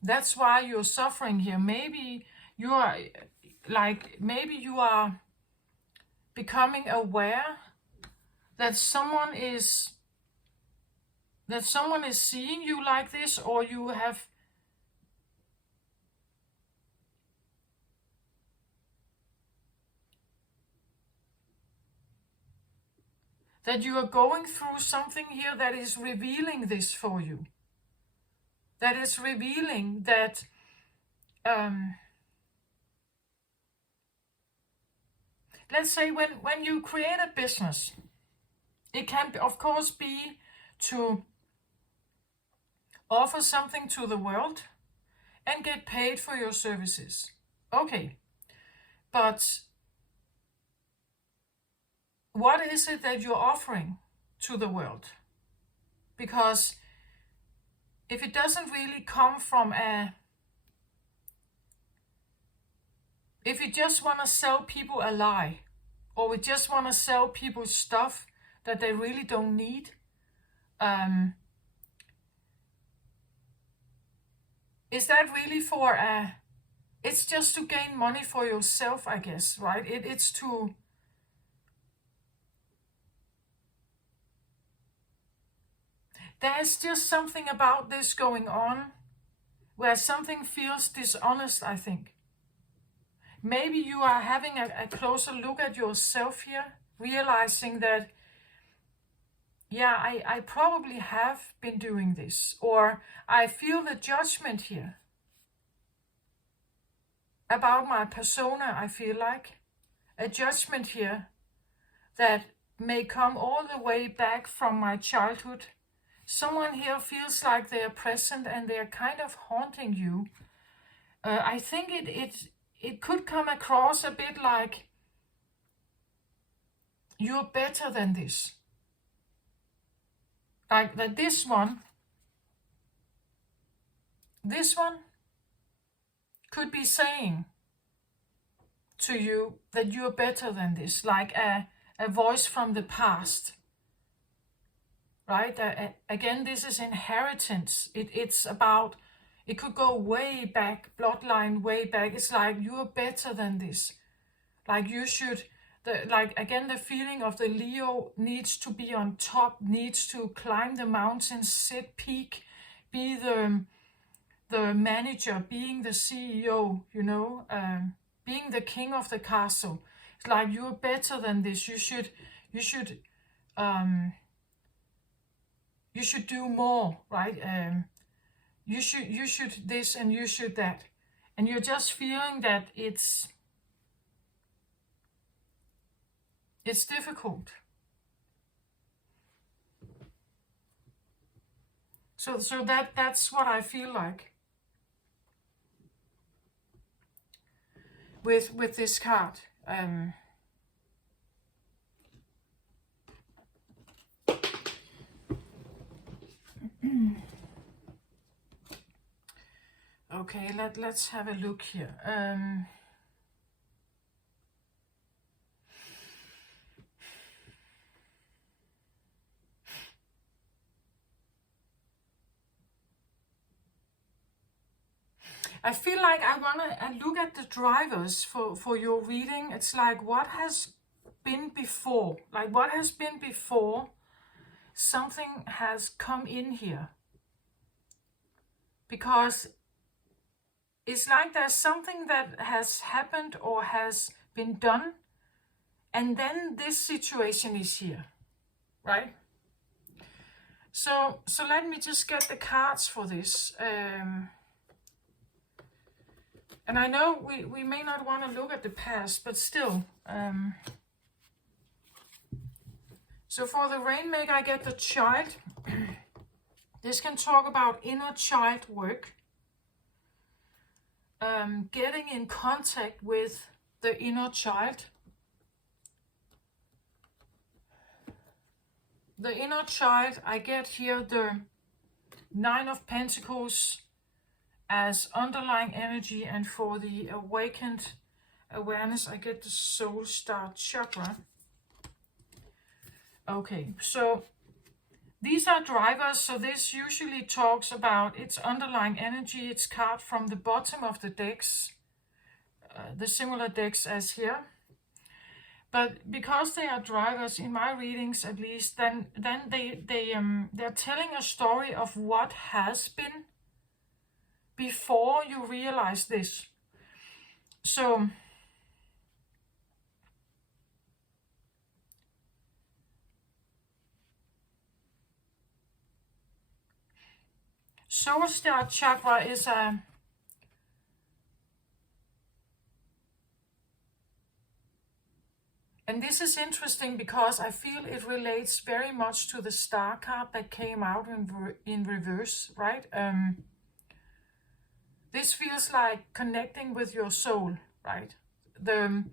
That's why you're suffering here. Maybe you are becoming aware that someone is seeing you like this, or you have that you are going through something here that is revealing this for you. That is revealing that let's say when you create a business, It can, of course, be to offer something to the world and get paid for your services. Okay, but what is it that you're offering to the world? Because if it doesn't really come from if you just want to sell people a lie, or we just want to sell people stuff that they really don't need, is that really for it's just to gain money for yourself, I guess, right? It's to, there's just something about this going on where something feels dishonest, I think. Maybe you are having a closer look at yourself here, realizing that, yeah, I probably have been doing this, or I feel the judgment here about my persona. I feel like a judgment here that may come all the way back from my childhood. Someone here feels like they are present and they are kind of haunting you. I think it could come across a bit like you're better than this. Like that this one could be saying to you that you're better than this, like a voice from the past, right? Again, this is inheritance. It's about, it could go way back, bloodline way back. It's like you're better than this. Like you should, again, the feeling of the Leo needs to be on top, needs to climb the mountains, sit peak, be the manager, being the CEO, being the king of the castle. It's like you're better than this. You should do more, right? You should this and you should that, and you're just feeling that it's difficult. So that's what I feel like with this card. Okay, let's have a look here. I feel like I want to look at the drivers for your reading. It's like, what has been before? Like, what has been before something has come in here? Because it's like there's something that has happened or has been done, and then this situation is here, right? So let me just get the cards for this. And I know we may not want to look at the past, but still. So for the Rainmaker, I get the Child. This can talk about inner child work. Getting in contact with the inner child. The inner child, I get here the Nine of Pentacles as underlying energy, and for the awakened awareness, I get the Soul Star Chakra. Okay, so these are drivers. So this usually talks about its underlying energy. It's card from the bottom of the decks, the similar decks as here. But because they are drivers in my readings, at least, then they're telling a story of what has been before you realize this. So Soul Star Chakra is a And this is interesting because I feel it relates very much to the star card that came out in reverse, right? This feels like connecting with your soul, right? The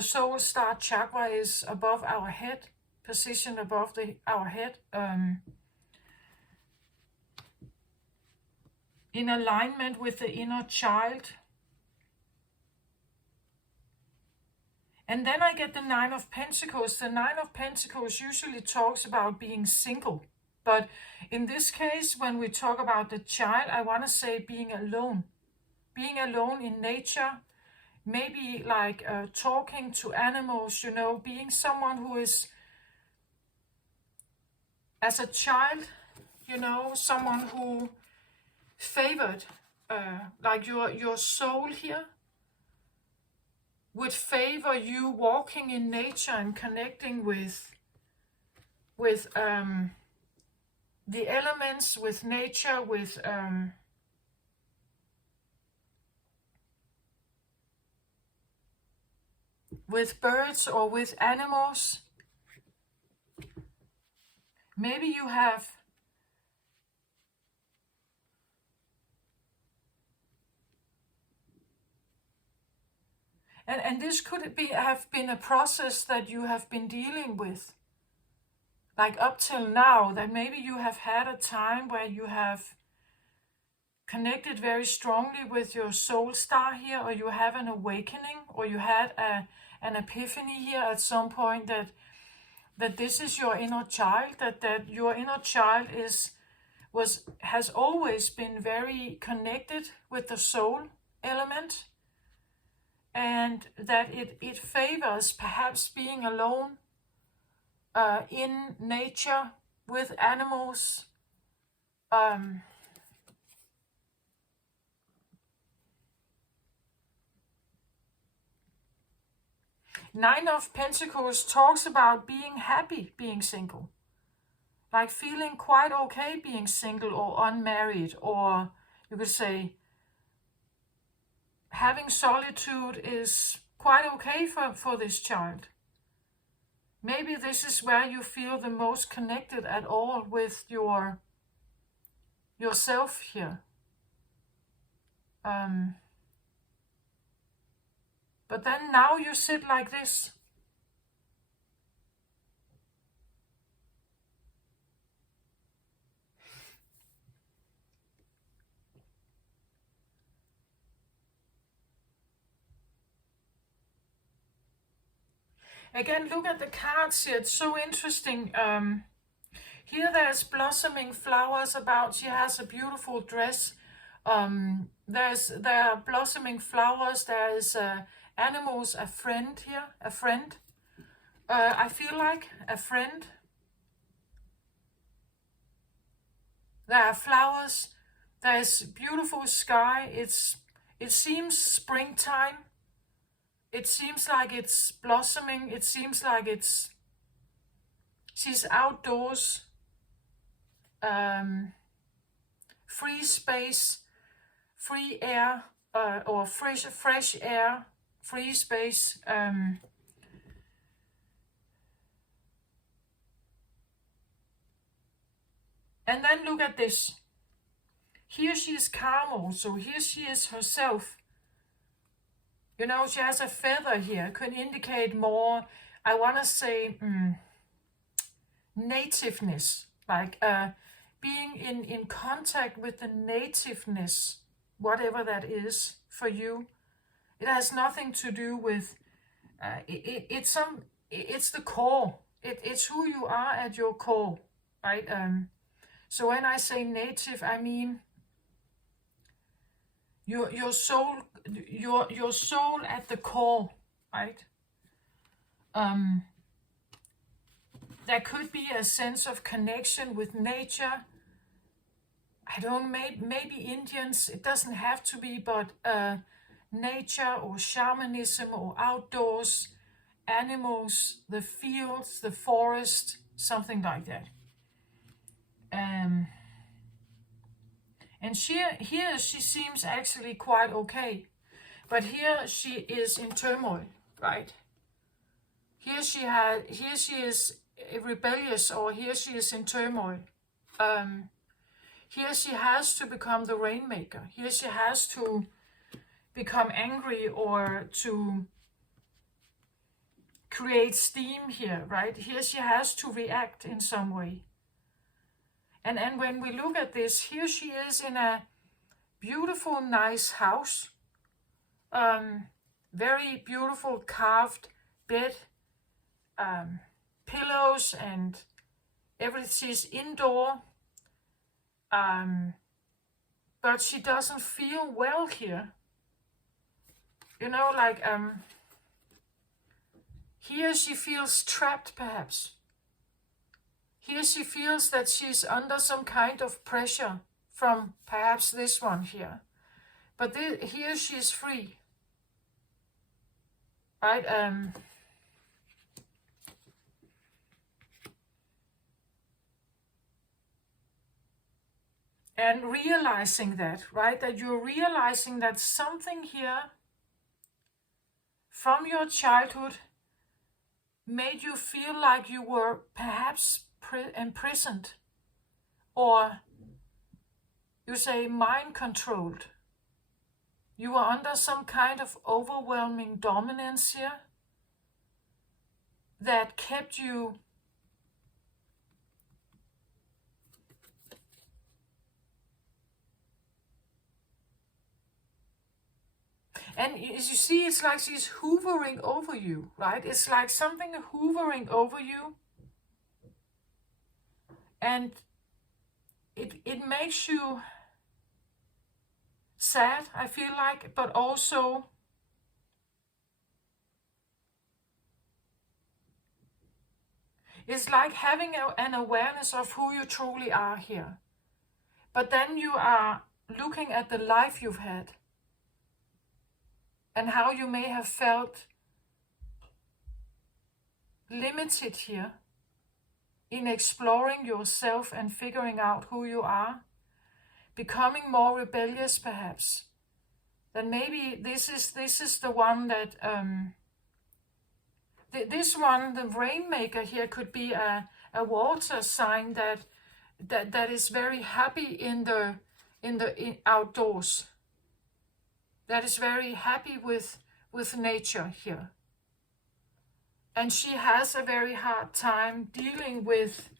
soul star chakra is above our head, positioned above our head, in alignment with the inner child. And then I get the Nine of Pentacles. The Nine of Pentacles usually talks about being single. But in this case, when we talk about the child, I want to say being alone. Being alone in nature. Maybe like talking to animals, you know, being someone who is, as a child, you know, someone who favored, like your soul here, would favor you walking in nature and connecting with the elements, with nature, with birds or with animals. Maybe you have and this could have been a process that you have been dealing with, like up till now, that maybe you have had a time where you have connected very strongly with your soul star here, or you have an awakening, or you had an epiphany here at some point that this is your inner child, that your inner child has always been very connected with the soul element, and that it favors perhaps being alone in nature with animals. Nine of Pentacles talks about being happy being single, like feeling quite okay being single or unmarried, or you could say having solitude is quite okay for this child. Maybe this is where you feel the most connected at all with yourself here. But then now you sit like this. Again, look at the cards here. It's so interesting. Here there's blossoming flowers about. She has a beautiful dress. There are blossoming flowers. There is animals, a friend here, a friend. I feel like a friend. There are flowers. There's beautiful sky. It seems springtime. It seems like it's blossoming. It seems like she's outdoors. Free space, free air, or fresh air, free space. And then look at this. Here she is calm also. Here she is herself. You know, she has a feather here. Could indicate more, I want to say, nativeness. Like being in contact with the nativeness, whatever that is for you. It has nothing to do with, it's the core. It's who you are at your core, right? So when I say native, I mean your soul, your soul at the core, right? There could be a sense of connection with nature. I don't, maybe Indians, it doesn't have to be, but nature or shamanism or outdoors, animals, the fields, the forest, something like that. And here she seems actually quite okay. But here she is in turmoil, right? here she is rebellious, or here she is in turmoil. Here she has to become the rainmaker. Here she has to become angry or to create steam here, right? Here she has to react in some way. And when we look at this, here she is in a beautiful, nice house. Very beautiful carved bed, pillows, and everything is indoor. But she doesn't feel well here. You know, like, here she feels trapped, perhaps. Here she feels that she's under some kind of pressure from perhaps this one here. But here she's free. Right? And realizing that, right? That you're realizing that something here from your childhood made you feel like you were perhaps imprisoned, or you say mind controlled. You were under some kind of overwhelming dominance here that kept you and as you see, it's like she's hoovering over you, right? It's like something hoovering over you, and it makes you sad, I feel like, but also it's like having an awareness of who you truly are here. But then you are looking at the life you've had and how you may have felt limited here in exploring yourself and figuring out who you are, becoming more rebellious perhaps. Then maybe this is the one that this one, the rainmaker here, could be a water sign that is very happy in the outdoors. That is very happy with nature here. And she has a very hard time dealing with,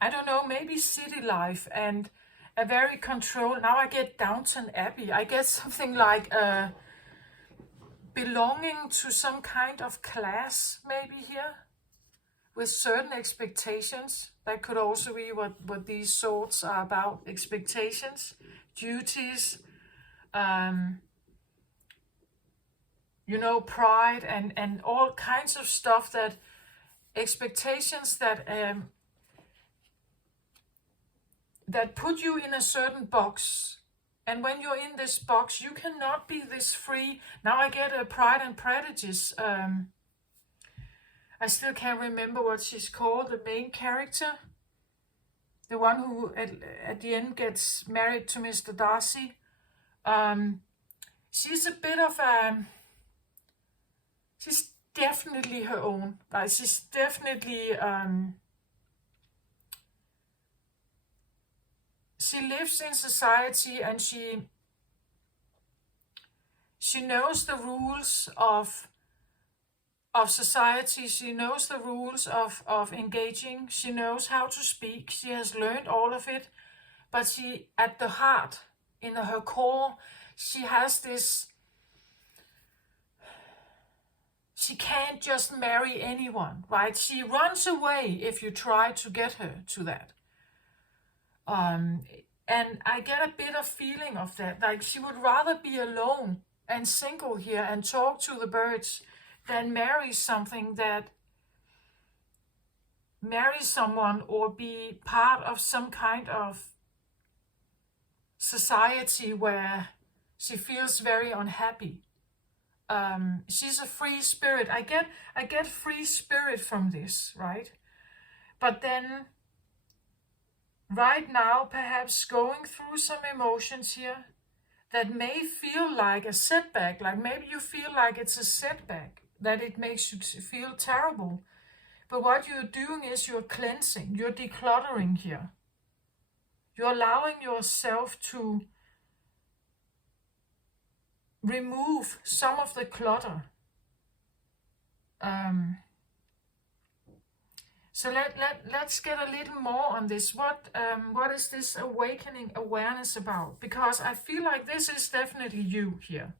I don't know, maybe city life and a very controlled. Now I get Downton Abbey. I get something like belonging to some kind of class maybe here, with certain expectations. That could also be what these swords are about: expectations, duties, you know, pride, and all kinds of stuff, that expectations that that put you in a certain box. And when you're in this box, you cannot be this free. Now I get a Pride and Prejudice. I still can't remember what she's called, the main character. The one who at the end gets married to Mr. Darcy. She's a bit of a... She's definitely her own. Like, she's definitely... she lives in society, and she knows the rules of society. She knows the rules of engaging. She knows how to speak. She has learned all of it. But she, at the heart, in her core, she has this... She can't just marry anyone, right? She runs away if you try to get her to that. And I get a bit of feeling of that. Like, she would rather be alone and single here and talk to the birds than marry someone or be part of some kind of society where she feels very unhappy. She's a free spirit. I get free spirit from this, right? But then right now, perhaps going through some emotions here, that may feel like a setback, like maybe you feel like it's a setback, that it makes you feel terrible. But what you're doing is you're cleansing, you're decluttering here. You're allowing yourself to remove some of the clutter. So let's get a little more on this. What is this awakening awareness about? Because I feel like this is definitely you here.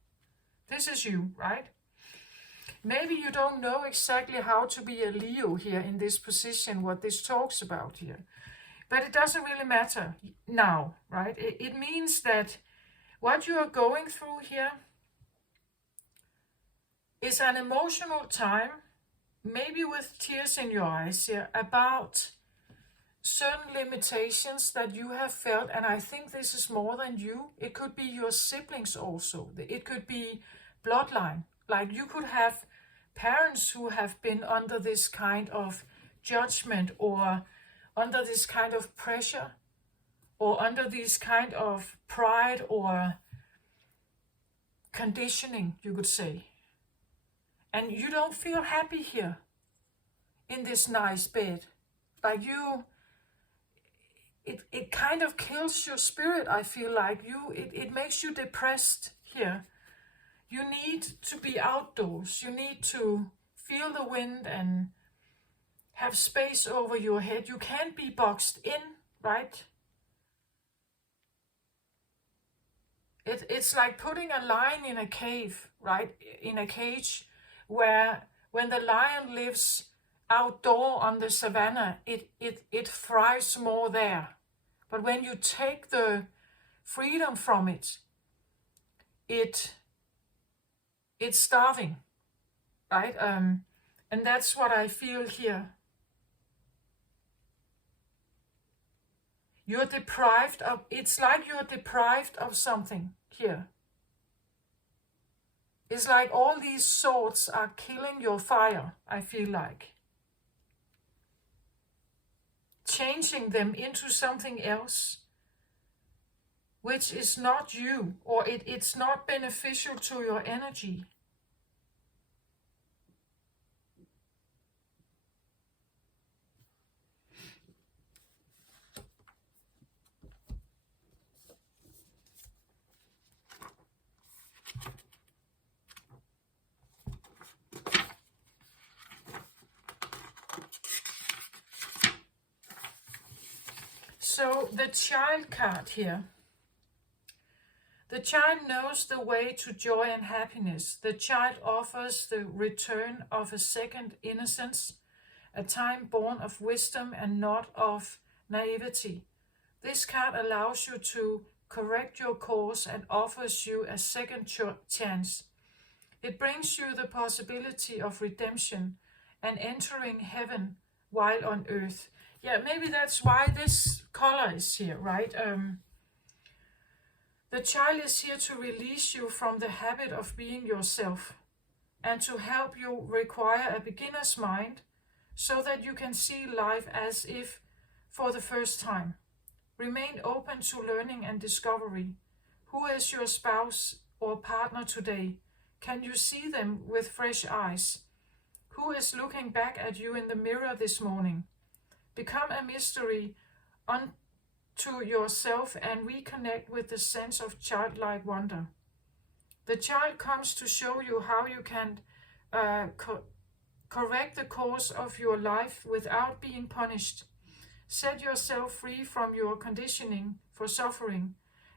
This is you, right? Maybe you don't know exactly how to be a Leo here in this position, what this talks about here. But it doesn't really matter now, right? It means that what you are going through here is an emotional time, maybe with tears in your eyes here, about certain limitations that you have felt. And I think this is more than you. It could be your siblings also. It could be bloodline. Like you could have parents who have been under this kind of judgment, or under this kind of pressure, or under this kind of pride or conditioning, you could say. And you don't feel happy here in this nice bed. Like it kind of kills your spirit, I feel like. It makes you depressed here. You need to be outdoors. You need to feel the wind and have space over your head. You can't be boxed in, right? It's like putting a lion in a cave, right? In a cage, where when the lion lives outdoor on the savannah, it thrives more there. But when you take the freedom from it, it's starving, right? And that's what I feel here. You're deprived of, it's like you're deprived of something here. It's like all these swords are killing your fire, I feel like. Changing them into something else, which is not you, or it's not beneficial to your energy. So the child card here. The child knows the way to joy and happiness. The child offers the return of a second innocence, a time born of wisdom and not of naivety. This card allows you to correct your course and offers you a second chance. It brings you the possibility of redemption and entering heaven while on earth. Yeah, maybe that's why this color is here, right? The child is here to release you from the habit of being yourself and to help you require a beginner's mind so that you can see life as if for the first time. Remain open to learning and discovery. Who is your spouse or partner today? Can you see them with fresh eyes? Who is looking back at you in the mirror this morning? Become a mystery unto yourself and reconnect with the sense of childlike wonder. The child comes to show you how you can correct the course of your life without being punished. Set yourself free from your conditioning for suffering.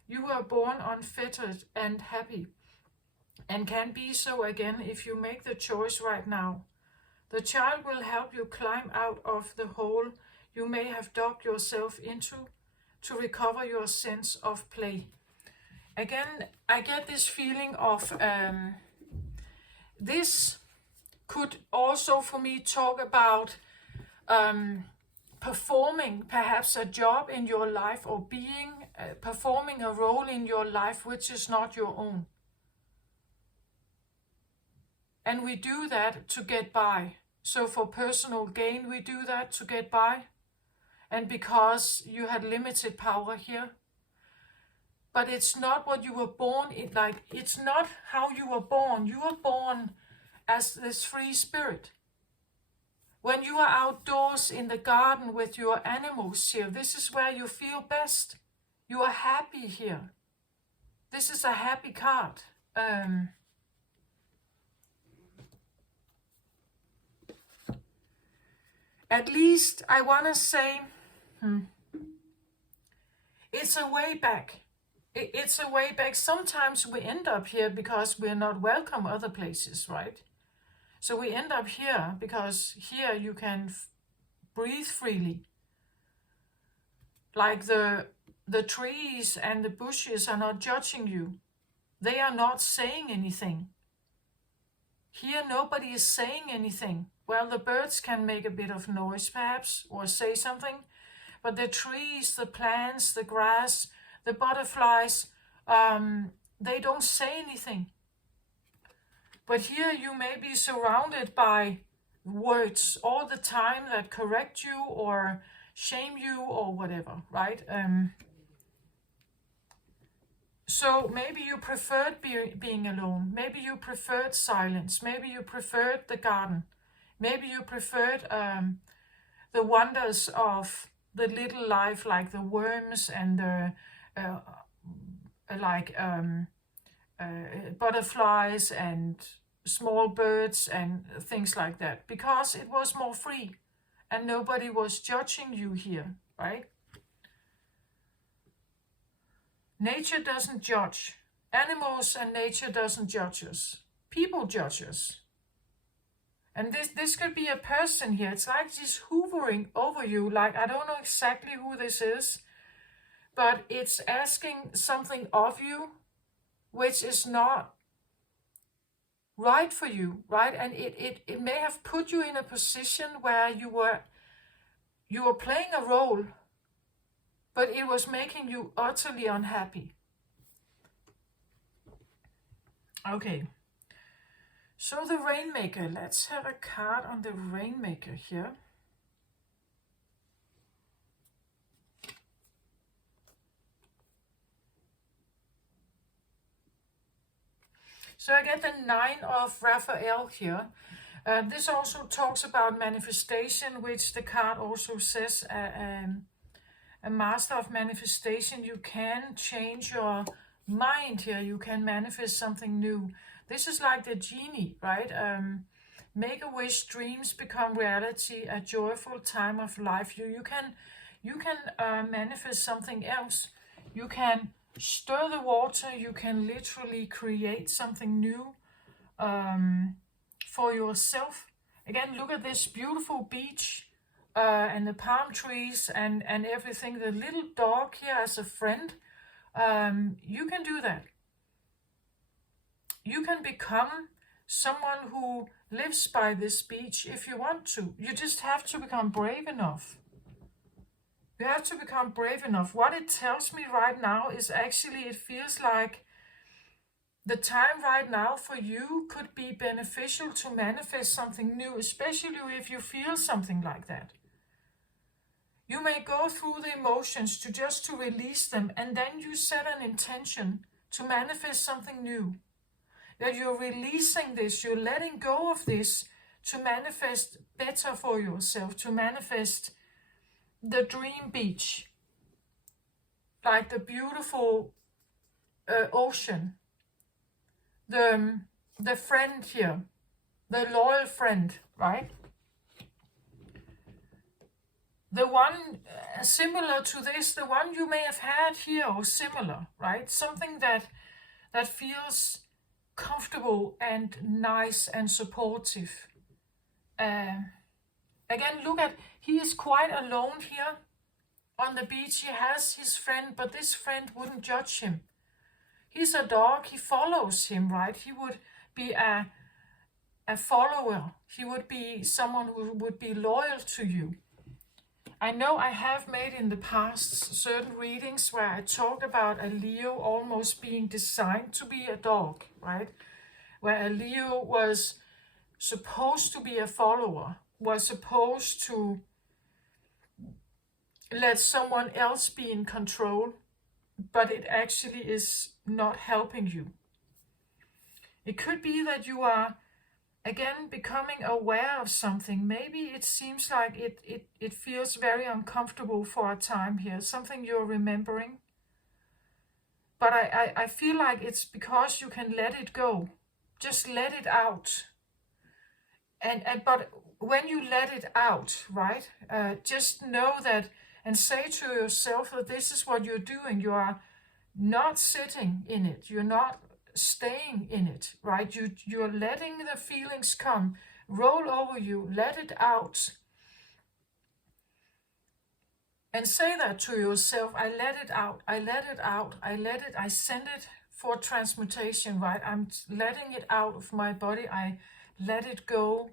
You were born unfettered and happy, and can be so again if you make the choice right now. The child will help you climb out of the hole you may have dug yourself into to recover your sense of play. Again, I get this feeling of this could also for me talk about performing perhaps a job in your life, or performing a role in your life which is not your own. And we do that to get by. So for personal gain, we do that to get by. And because you had limited power here. but it's not what you were born in. Like, it's not how you were born. You were born as this free spirit. When you are outdoors in the garden with your animals here, this is where you feel best. You are happy here. This is a happy card. At least I want to say, it's a way back. It's a way back. Sometimes we end up here because we're not welcome other places, right? So we end up here because here you can breathe freely. Like the trees and the bushes are not judging you. They are not saying anything. Here nobody is saying anything. Well, the birds can make a bit of noise perhaps, or say something, but the trees, the plants, the grass, the butterflies, they don't say anything. But here you may be surrounded by words all the time that correct you or shame you or whatever, right? So maybe you preferred being alone. Maybe you preferred silence. Maybe you preferred the garden. Maybe you preferred the wonders of the little life, like the worms and the butterflies and small birds and things like that, because it was more free and nobody was judging you here, right? Nature doesn't judge. Animals and nature doesn't judge us. People judge us. And this could be a person here. It's like just hovering over you. Like, I don't know exactly who this is, but it's asking something of you which is not right for you, right? And it may have put you in a position where you were playing a role, but it was making you utterly unhappy. Okay. So the Rainmaker, let's have a card on the Rainmaker here. So I get the 9 of Raphael here. This also talks about manifestation, which the card also says, a master of manifestation. You can change your mind here. You can manifest something new. This is like the genie, right? Make a wish, dreams become reality, a joyful time of life. You can manifest something else. You can stir the water. You can literally create something new for yourself. Again, look at this beautiful beach and the palm trees and everything. The little dog here as a friend. You can do that. You can become someone who lives by this beach if you want to. You just have to become brave enough. You have to become brave enough. What it tells me right now is actually, it feels like the time right now for you could be beneficial to manifest something new, especially if you feel something like that. You may go through the emotions to release them, and then you set an intention to manifest something new. That you're releasing this, you're letting go of this to manifest better for yourself, to manifest the dream beach, like the beautiful ocean, the friend here, the loyal friend, right? The one similar to this, the one you may have had here or similar, right? Something that feels comfortable and nice and supportive. Again, look at, he is quite alone here on the beach. He has his friend, but this friend wouldn't judge him. He's a dog, he follows him, right? He would be a follower. He would be someone who would be loyal to you. I know I have made in the past certain readings where I talked about a Leo almost being designed to be a dog, right? Where a Leo was supposed to be a follower, was supposed to let someone else be in control. but it actually is not helping you. It could be that you are again becoming aware of something. Maybe it seems like it feels very uncomfortable for a time here, something you're remembering. But I feel like it's because you can let it go. Just let it out. But when you let it out, right, just know that and say to yourself that this is what you're doing. You are not sitting in it. You're not staying in it, right? You're letting the feelings come, roll over you, let it out. And say that to yourself, I let it out, I let it out, I send it for transmutation, right? I'm letting it out of my body, I let it go,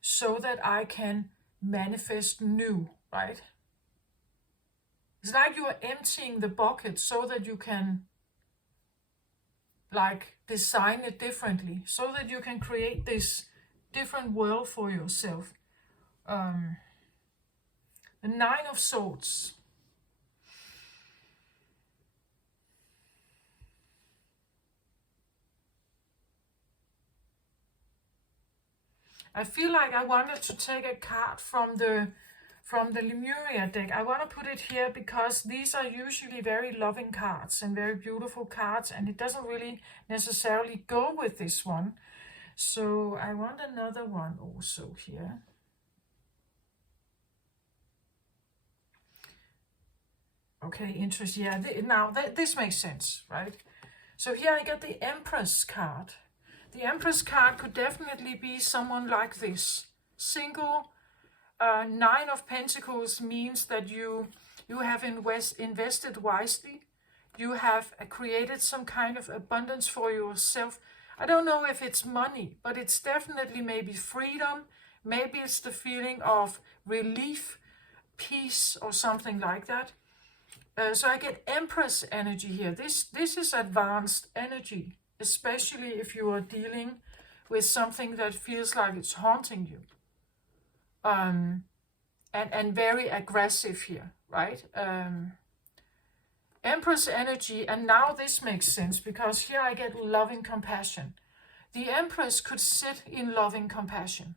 so that I can manifest new, right? It's like you are emptying the bucket so that you can like design it differently, so that you can create this different world for yourself. The Nine of Swords. I feel like I wanted to take a card from the Lemuria deck. I want to put it here because these are usually very loving cards and very beautiful cards, and it doesn't really necessarily go with this one. So I want another one also here. Okay, interesting. Yeah, now this makes sense, right? So here I get the Empress card. The Empress card could definitely be someone like this. Single. Nine of Pentacles means that you have invested wisely. You have created some kind of abundance for yourself. I don't know if it's money, but it's definitely maybe freedom. Maybe it's the feeling of relief, peace, or something like that. So I get Empress energy here. This is advanced energy, especially if you are dealing with something that feels like it's haunting you. And very aggressive here, right? Empress energy, and now this makes sense because here I get loving compassion. The Empress could sit in loving compassion.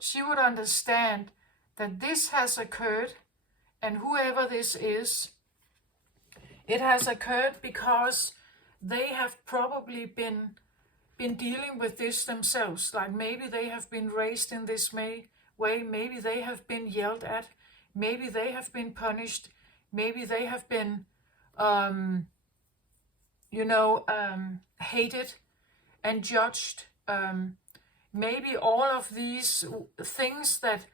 She would understand that this has occurred, and whoever this is, it has occurred because they have probably been dealing with this themselves. Like maybe they have been raised in this way, maybe they have been yelled at, maybe they have been punished, maybe they have been, hated and judged. Maybe all of these things that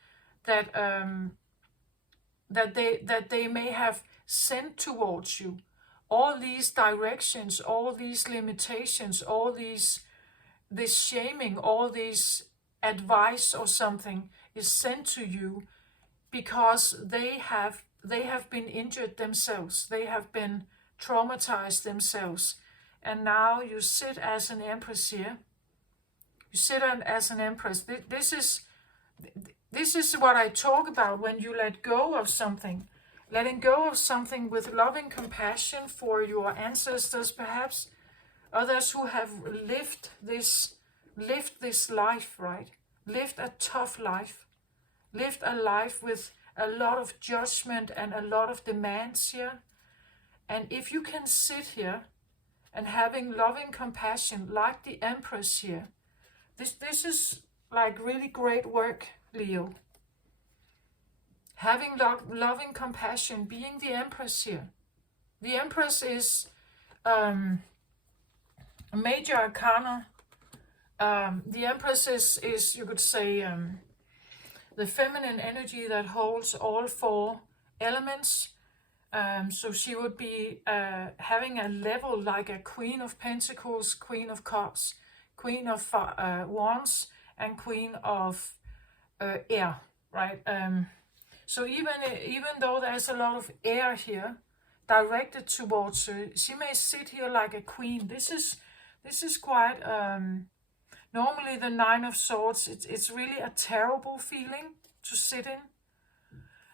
they may have sent towards you, all these directions, all these limitations, all this shaming, all this advice or something is sent to you because they have been injured themselves, they have been traumatized themselves, and now you sit as an Empress here. You sit as an Empress. This is what I talk about when you let go of something. Letting go of something with loving compassion for your ancestors, perhaps others who have lived this life, right? Lived a tough life, lived a life with a lot of judgment and a lot of demands here. And if you can sit here and having loving compassion like the Empress here, this is like really great work, Leo. Having loving compassion, being the Empress here. The Empress is a major arcana. The Empress is you could say, the feminine energy that holds all four elements. So she would be having a level like a Queen of Pentacles, Queen of Cups, Queen of Wands, and Queen of Air, right? So even though there's a lot of air here directed towards her, she may sit here like a queen. This is quite normally the Nine of Swords. It's really a terrible feeling to sit in.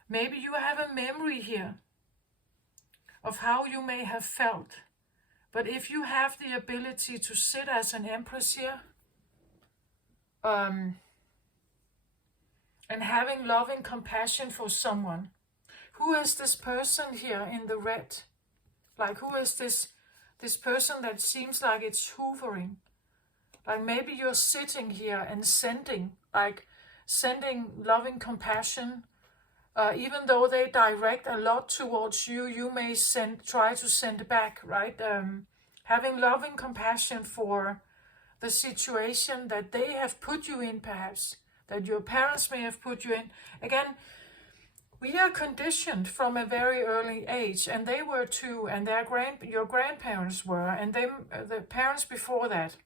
Maybe you have a memory here of how you may have felt. But if you have the ability to sit as an empress here, and having loving compassion for someone, who is this person here in the red? Like, who is this person that seems like it's hovering? Like, maybe you're sitting here and sending loving compassion. Even though they direct a lot towards you, you may try to send back, right? Having loving compassion for the situation that they have put you in, perhaps, that your parents may have put you in. Again, we are conditioned from a very early age, and they were too, and your grandparents were, and the parents before that.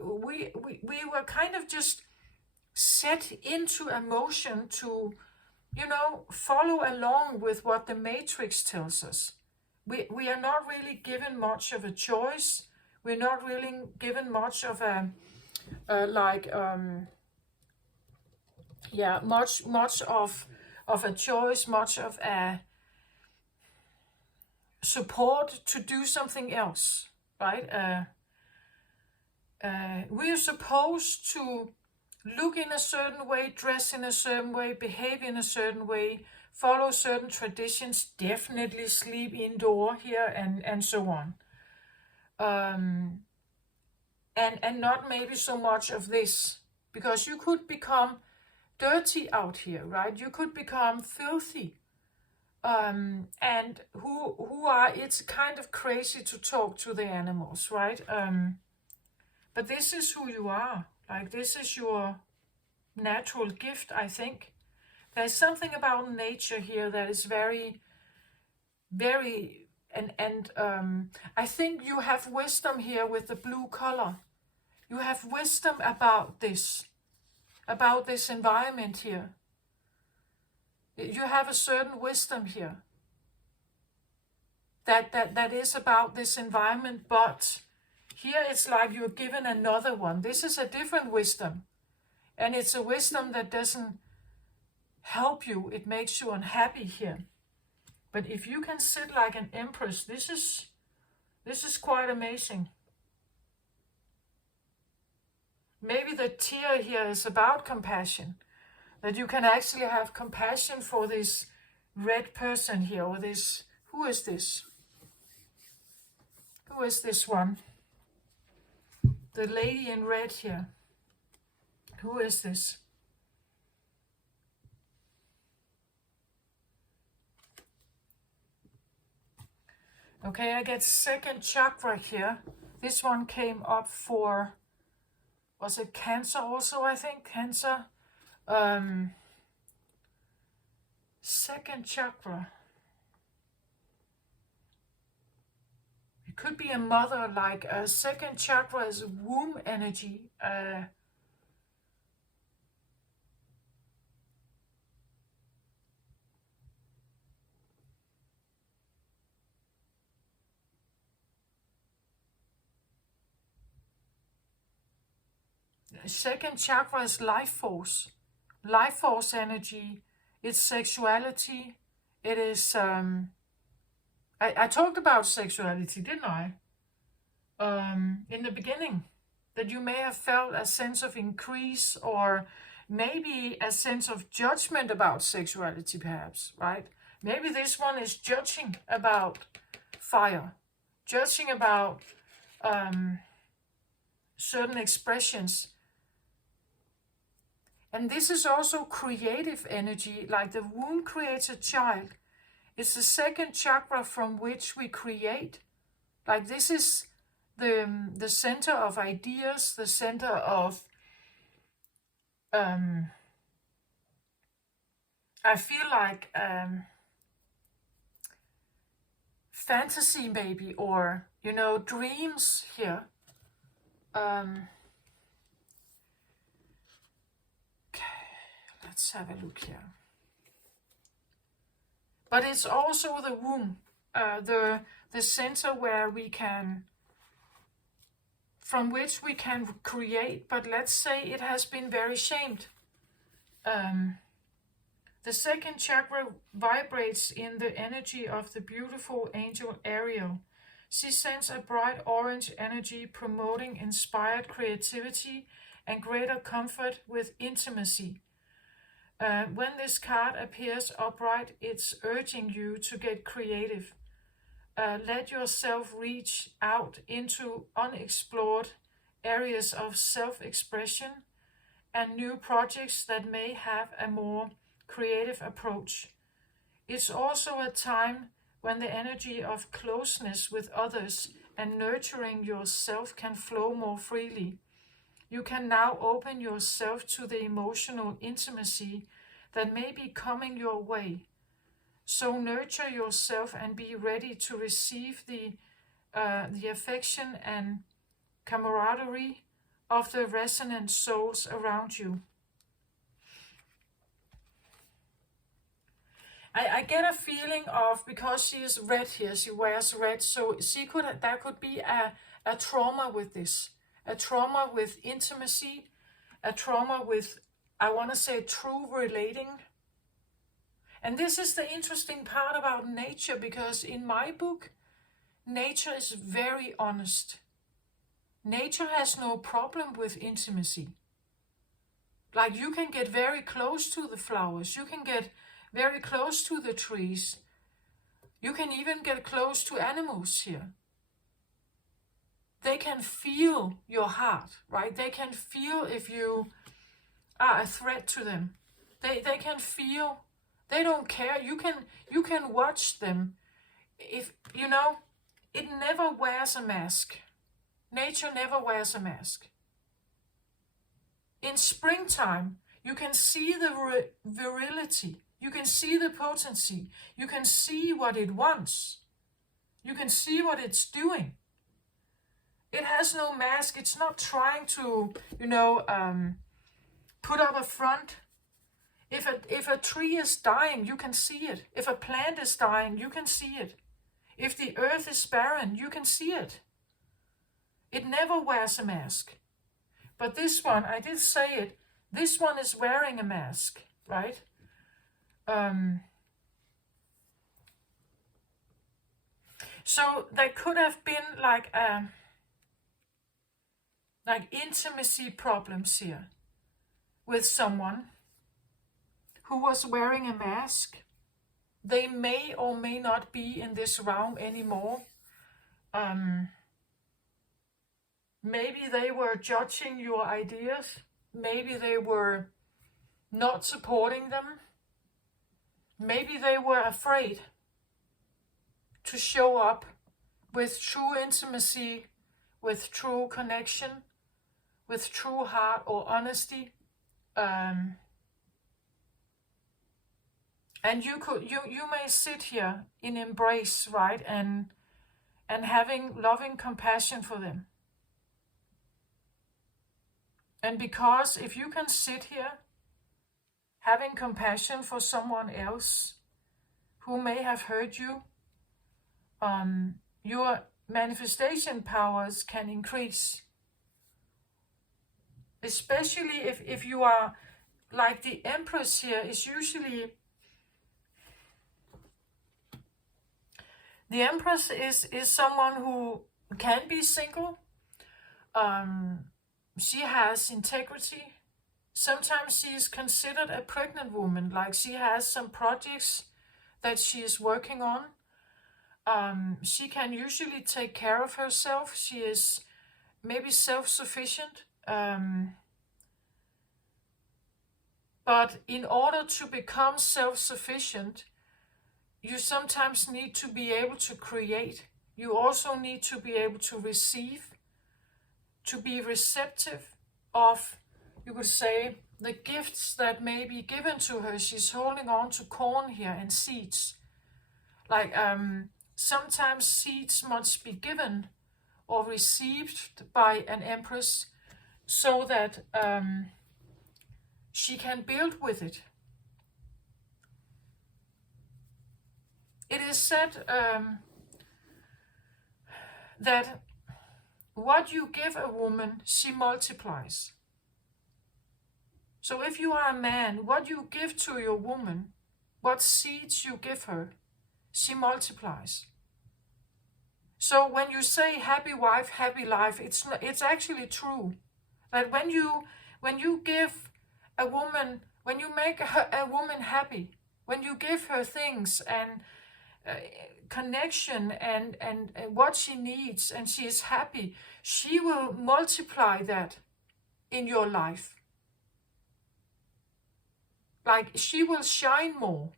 We were kind of just set into a motion to, follow along with what the Matrix tells us. We are not really given much of a choice. We're not really given much of much of a choice, much of a support to do something else, right? We are supposed to look in a certain way, dress in a certain way, behave in a certain way, follow certain traditions, definitely sleep indoor here, and so on. And not maybe so much of this, because you could become dirty out here, right? You could become filthy. And it's kind of crazy to talk to the animals, right? But this is who you are. Like, this is your natural gift, I think. There's something about nature here that is very, very, and I think you have wisdom here with the blue color. You have wisdom about this environment here. You have a certain wisdom here that is about this environment, but here it's like you're given another one. This is a different wisdom. And it's a wisdom that doesn't help you. It makes you unhappy here. But if you can sit like an empress, this is quite amazing. Maybe the tear here is about compassion. That you can actually have compassion for this red person here, or this, who is this? Who is this one? The lady in red here. Who is this? Okay, I get second chakra here. This one came up for, was it Cancer also, I think? Cancer. Second chakra. It could be a mother, like a second chakra is womb energy. Second chakra is life force energy. It's sexuality. It is, I talked about sexuality, didn't I? In the beginning, that you may have felt a sense of increase, or maybe a sense of judgment about sexuality, perhaps, right? Maybe this one is judging about fire, judging about certain expressions. And this is also creative energy, like the womb creates a child. It's the second chakra from which we create. Like, this is the center of ideas, the center of, I feel like fantasy maybe, or, dreams here. Let's have a look here. But it's also the womb, the center where we can, from which we can create. But let's say it has been very shamed. The second chakra vibrates in the energy of the beautiful angel Ariel. She sends a bright orange energy promoting inspired creativity and greater comfort with intimacy. When this card appears upright, it's urging you to get creative. Let yourself reach out into unexplored areas of self-expression and new projects that may have a more creative approach. It's also a time when the energy of closeness with others and nurturing yourself can flow more freely. You can now open yourself to the emotional intimacy that may be coming your way. So nurture yourself and be ready to receive the affection and camaraderie of the resonant souls around you. I get a feeling of, because she is red here, she wears red, so there could be a trauma with this. A trauma with intimacy, a trauma with, I want to say, true relating. And this is the interesting part about nature, because in my book, nature is very honest. Nature has no problem with intimacy. Like, you can get very close to the flowers, you can get very close to the trees, you can even get close to animals here. They can feel your heart, right? They can feel if you are a threat to them. They can feel. They don't care. You can watch them. If you know, it never wears a mask. Nature never wears a mask. In springtime, you can see the virility. You can see the potency. You can see what it wants. You can see what it's doing. It has no mask. It's not trying to, put up a front. If a tree is dying, you can see it. If a plant is dying, you can see it. If the earth is barren, you can see it. It never wears a mask. But this one, I did say it, this one is wearing a mask, right? So there could have been like intimacy problems here with someone who was wearing a mask. They may or may not be in this realm anymore. Maybe they were judging your ideas. Maybe they were not supporting them. Maybe they were afraid to show up with true intimacy, with true connection, with true heart or honesty. And you may sit here in embrace, right, and having loving compassion for them. And because if you can sit here having compassion for someone else who may have hurt you, your manifestation powers can increase. Especially if you are like the Empress here is usually... The Empress is someone who can be single. She has integrity. Sometimes she is considered a pregnant woman, like she has some projects that she is working on. She can usually take care of herself. She is maybe self-sufficient. But in order to become self-sufficient, you sometimes need to be able to create. You also need to be able to receive, to be receptive of, you could say, the gifts that may be given to her. She's holding on to corn here and seeds. Like sometimes seeds must be given or received by an Empress so that she can build with it. It is said that what you give a woman, she multiplies. So if you are a man, what you give to your woman, what seeds you give her, she multiplies. So when you say happy wife, happy life, it's actually true. That when you give a woman, when you make a woman happy, when you give her things and connection and what she needs, and she is happy, she will multiply that in your life. Like, she will shine more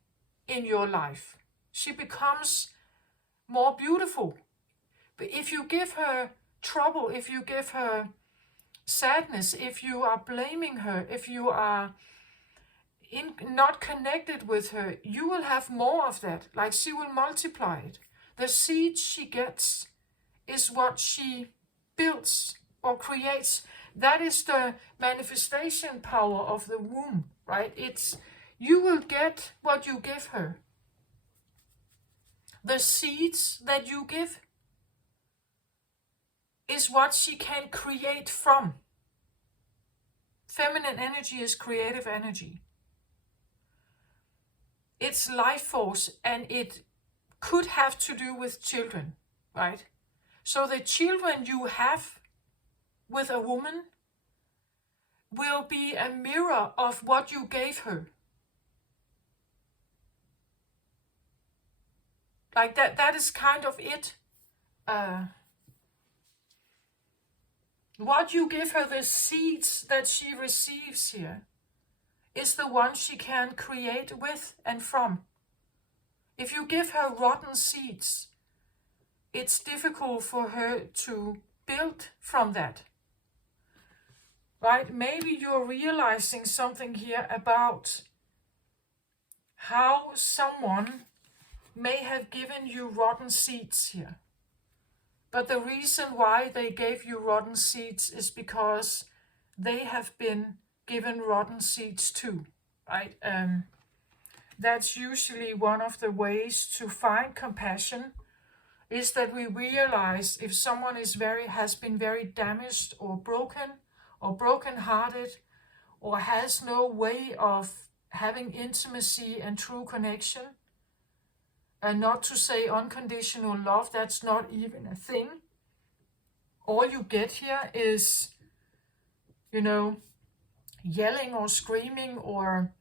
in your life. She becomes more beautiful. But if you give her trouble, if you give her sadness, if you are blaming her, if you are not connected with her, you will have more of that. Like, she will multiply it. The seed she gets is what she builds or creates. That is the manifestation power of the womb, right? You will get what you give her. The seeds that you give is what she can create from. Feminine energy is creative energy. It's life force, and it could have to do with children, right? So the children you have with a woman will be a mirror of what you gave her. Like that is kind of it. What you give her, the seeds that she receives here, is the one she can create with and from. If you give her rotten seeds, it's difficult for her to build from that. Right? Maybe you're realizing something here about how someone may have given you rotten seeds here. But the reason why they gave you rotten seeds is because they have been given rotten seeds too, right? That's usually one of the ways to find compassion, is that we realize if someone has been very damaged or broken-hearted, or has no way of having intimacy and true connection, and not to say unconditional love, that's not even a thing. All you get here is, yelling or screaming, or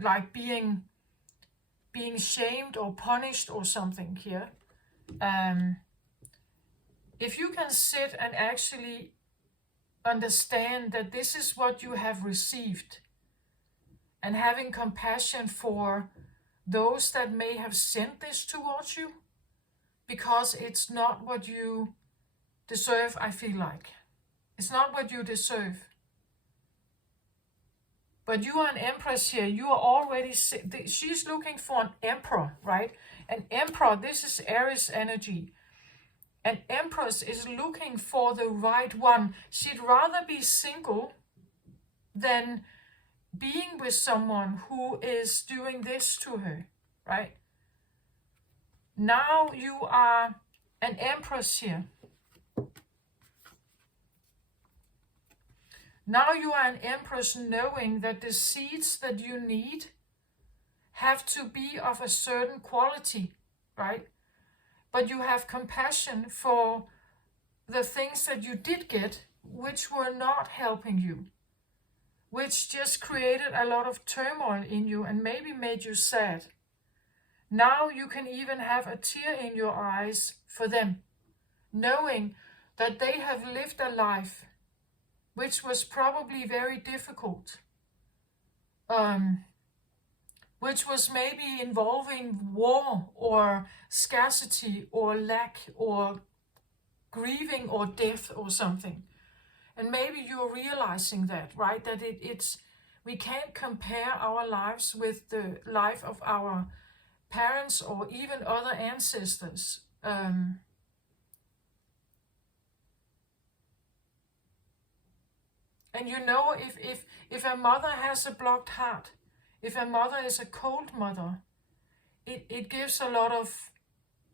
like being shamed or punished or something here. If you can sit and actually understand that this is what you have received, and having compassion for those that may have sent this towards you, because it's not what you deserve, I feel like. It's not what you deserve. But you are an empress here. You are already, she's looking for an emperor, right? An emperor, this is Aries energy. An empress is looking for the right one. She'd rather be single than being with someone who is doing this to her, right? Now you are an empress here. Now you are an empress, knowing that the seeds that you need have to be of a certain quality, right? But you have compassion for the things that you did get, which were not helping you, which just created a lot of turmoil in you and maybe made you sad. Now you can even have a tear in your eyes for them, knowing that they have lived a life which was probably very difficult, which was maybe involving war or scarcity or lack or grieving or death or something. And maybe you're realizing that, right? That we can't compare our lives with the life of our parents or even other ancestors. And if a mother has a blocked heart, if a mother is a cold mother, it gives a lot of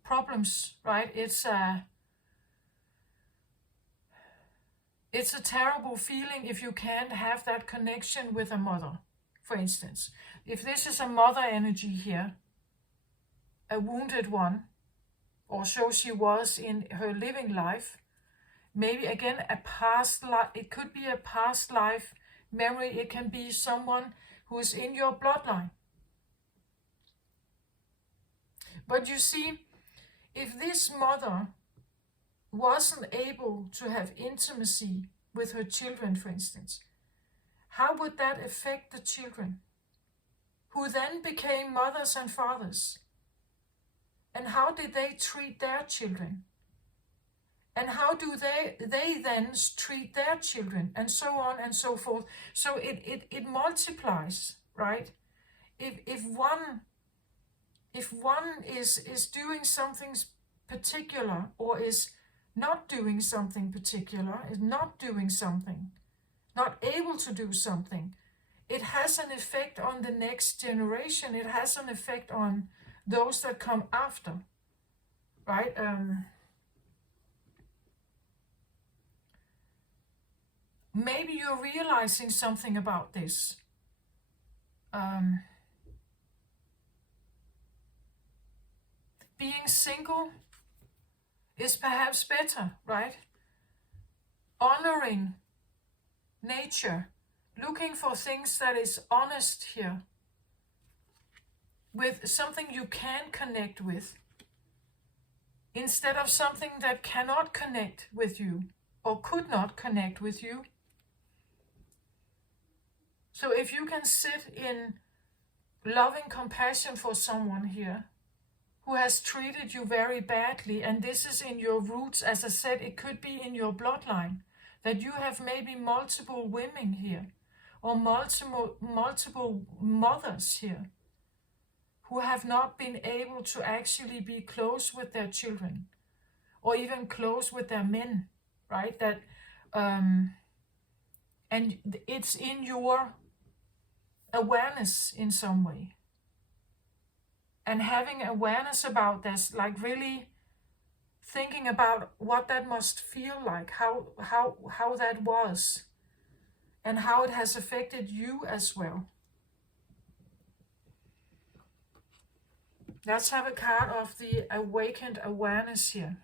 problems, right? It's a terrible feeling if you can't have that connection with a mother, for instance. If this is a mother energy here, a wounded one, or so she was in her living life, maybe again a past life, it could be a past life memory, it can be someone who is in your bloodline. But you see, if this mother wasn't able to have intimacy with her children, for instance, how would that affect the children, who then became mothers and fathers? And how did they treat their children? And how do they then treat their children? And so on and so forth. So it multiplies, right? If one is doing something particular, or is not doing something particular, is not doing something, not able to do something, it has an effect on the next generation. It has an effect on those that come after, right? Maybe you're realizing something about this. Being single is perhaps better, right? Honoring nature, looking for things that is honest here, with something you can connect with, instead of something that cannot connect with you or could not connect with you. So if you can sit in loving compassion for someone here who has treated you very badly, and this is in your roots, as I said, it could be in your bloodline, that you have maybe multiple women here, or multiple mothers here, who have not been able to actually be close with their children, or even close with their men, right? That and it's in your awareness in some way. And having awareness about this, like really thinking about what that must feel like, how that was, and how it has affected you as well. Let's have a card of the awakened awareness here.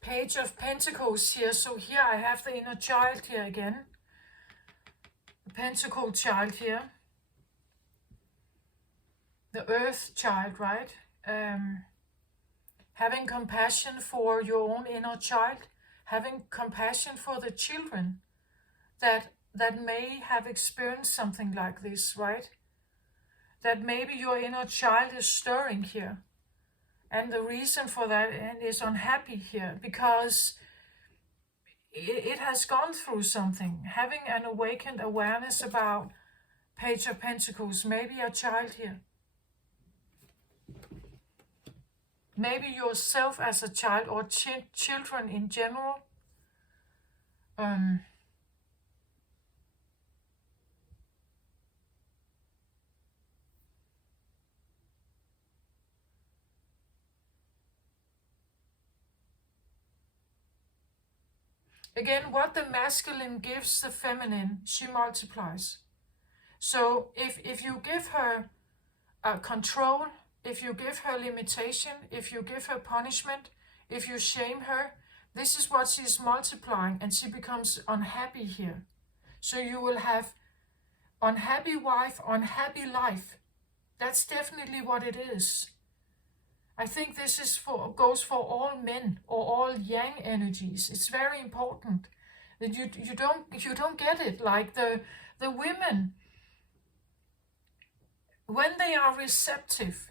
Page of Pentacles here. So here I have the inner child here again. The Pentacle child here. The Earth child, right? Having compassion for your own inner child. Having compassion for the children that may have experienced something like this, right? That maybe your inner child is stirring here. And the reason for that is unhappy here, because it has gone through something. Having an awakened awareness about Page of Pentacles, maybe a child here. Maybe yourself as a child, or children in general. Again, what the masculine gives the feminine, she multiplies. So if you give her control, if you give her limitation, if you give her punishment, if you shame her, this is what she's multiplying, and she becomes unhappy here. So you will have unhappy wife, unhappy life. That's definitely what it is. I think this is goes for all men, or all yang energies. It's very important that you don't get it. Like the women, when they are receptive,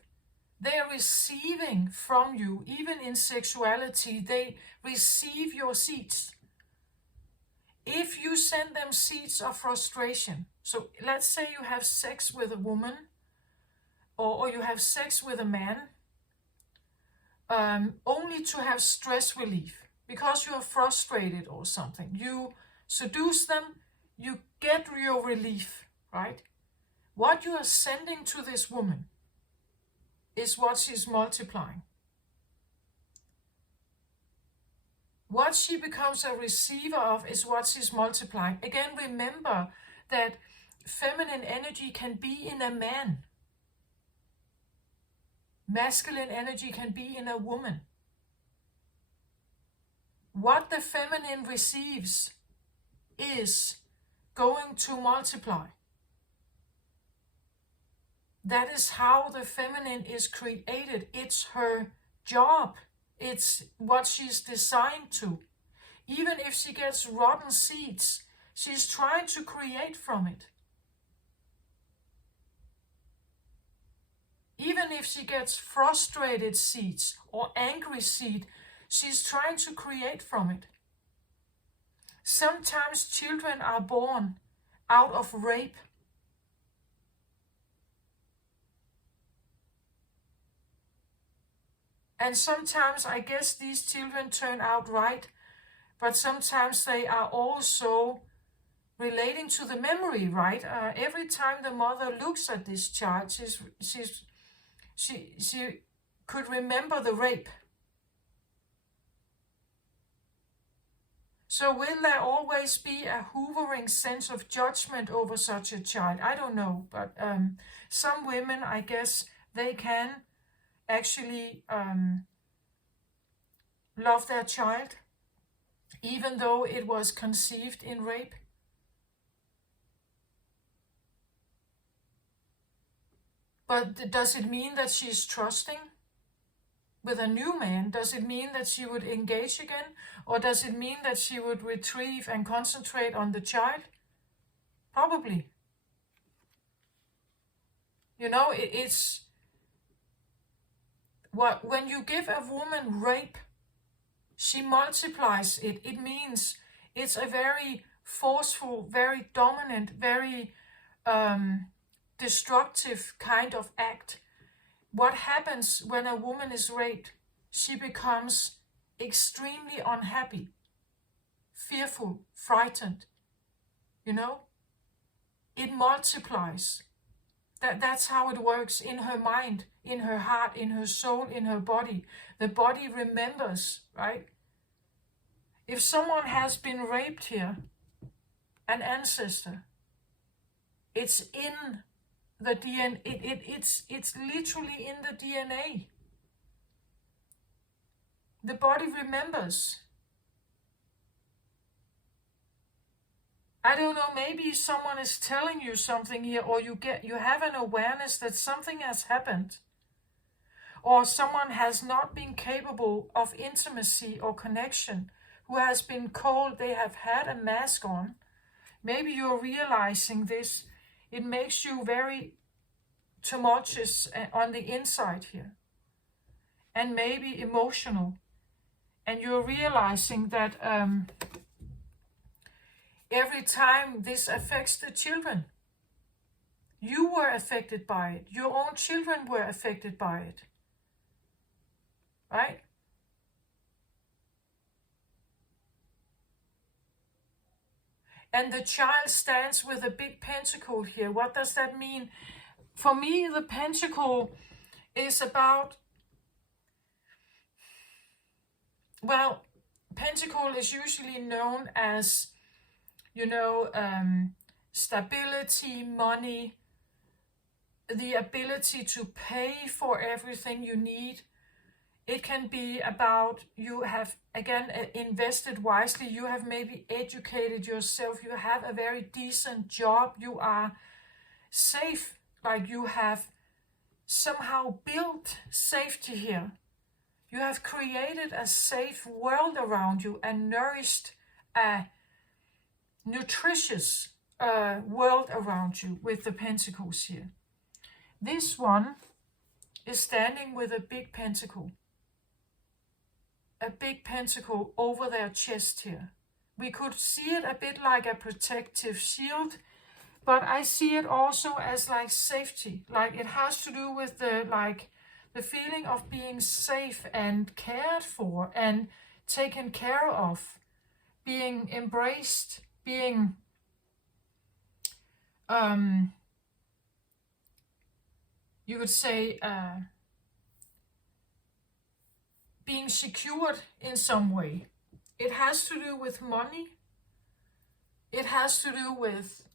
they are receiving from you, even in sexuality, they receive your seeds. If you send them seeds of frustration, so let's say you have sex with a woman, or you have sex with a man, only to have stress relief, because you are frustrated or something. You seduce them, you get your relief, right? What you are sending to this woman is what she's multiplying. What she becomes a receiver of is what she's multiplying. Again, remember that feminine energy can be in a man. Masculine energy can be in a woman. What the feminine receives is going to multiply. That is how the feminine is created. It's her job. It's what she's designed to. Even if she gets rotten seeds, she's trying to create from it. Even if she gets frustrated seeds or angry seed, she's trying to create from it. Sometimes children are born out of rape. And sometimes I guess these children turn out right, but sometimes they are also relating to the memory, right? Every time the mother looks at this child, she could remember the rape. So will there always be a hovering sense of judgment over such a child? I don't know, but some women, I guess, they can actually love their child, even though it was conceived in rape. But does it mean that she's trusting with a new man? Does it mean that she would engage again? Or does it mean that she would retrieve and concentrate on the child? Probably. You know, it's what when you give a woman rape, she multiplies it. It means it's a very forceful, very dominant, very destructive kind of act. What happens when a woman is raped? She becomes extremely unhappy, fearful, frightened. You know? It multiplies. That's how it works in her mind, in her heart, in her soul, in her body. The body remembers, right? If someone has been raped here, an ancestor, it's in the DNA. It's literally in the DNA. The body remembers. I don't know, maybe someone is telling you something here, or you have an awareness that something has happened, or someone has not been capable of intimacy or connection, who has been cold, they have had a mask on. Maybe you're realizing this. It makes you very tumultuous on the inside here, and maybe emotional. And you're realizing that every time this affects the children, you were affected by it. Your own children were affected by it. Right? And the child stands with a big pentacle here. What does that mean? For me, the pentacle is about, well, pentacle is usually known as, you know, stability, money, the ability to pay for everything you need. It can be about you have, again, invested wisely. You have maybe educated yourself. You have a very decent job. You are safe, like you have somehow built safety here. You have created a safe world around you and nourished a nutritious world around you with the pentacles here. This one is standing with a big pentacle. A big pentacle over their chest here. We could see it a bit like a protective shield, but I see it also as like safety. Like it has to do with the feeling of being safe and cared for and taken care of, being embraced, being you could say, being secured in some way. It has to do with money. It has to do with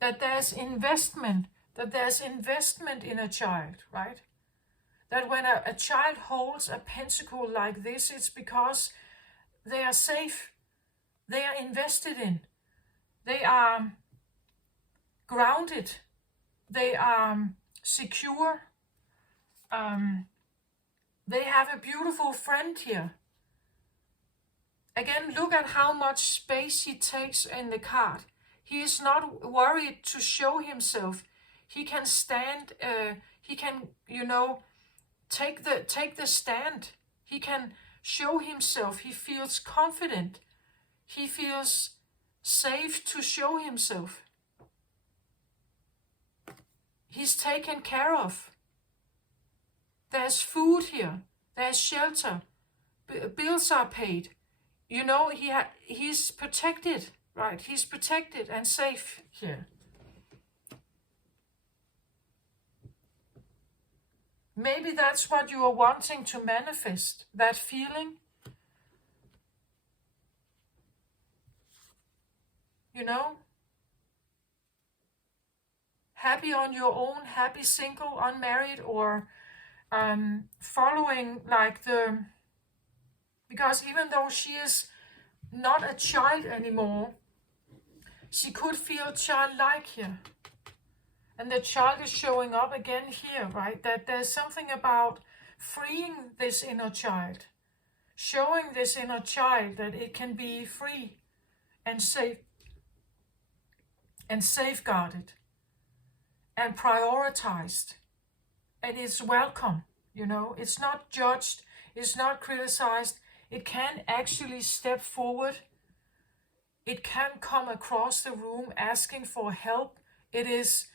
that there's investment, in a child, right? That when a child holds a pentacle like this, it's because they are safe, they are invested in, they are grounded, they are secure. They have a beautiful friend here. Again, look at how much space he takes in the card. He is not worried to show himself. He can stand, he can, take the stand. He can show himself. He feels confident. He feels safe to show himself. He's taken care of. There's food here. There's shelter. Bills are paid. He's protected, right? He's protected and safe here. Maybe that's what you are wanting to manifest, that feeling. Happy on your own, happy single, unmarried, or following because even though she is not a child anymore, she could feel childlike here. And the child is showing up again here, right? That there's something about freeing this inner child, showing this inner child that it can be free and safe and safeguarded and prioritized. And it's welcome, it's not judged, it's not criticized. It can actually step forward. It can come across the room asking for help. It is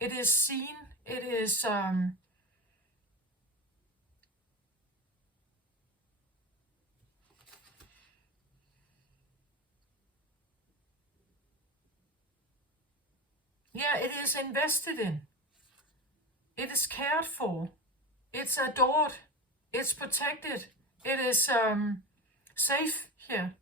seen. It is it is invested in. It is cared for. It's adored. It's protected. It is safe here.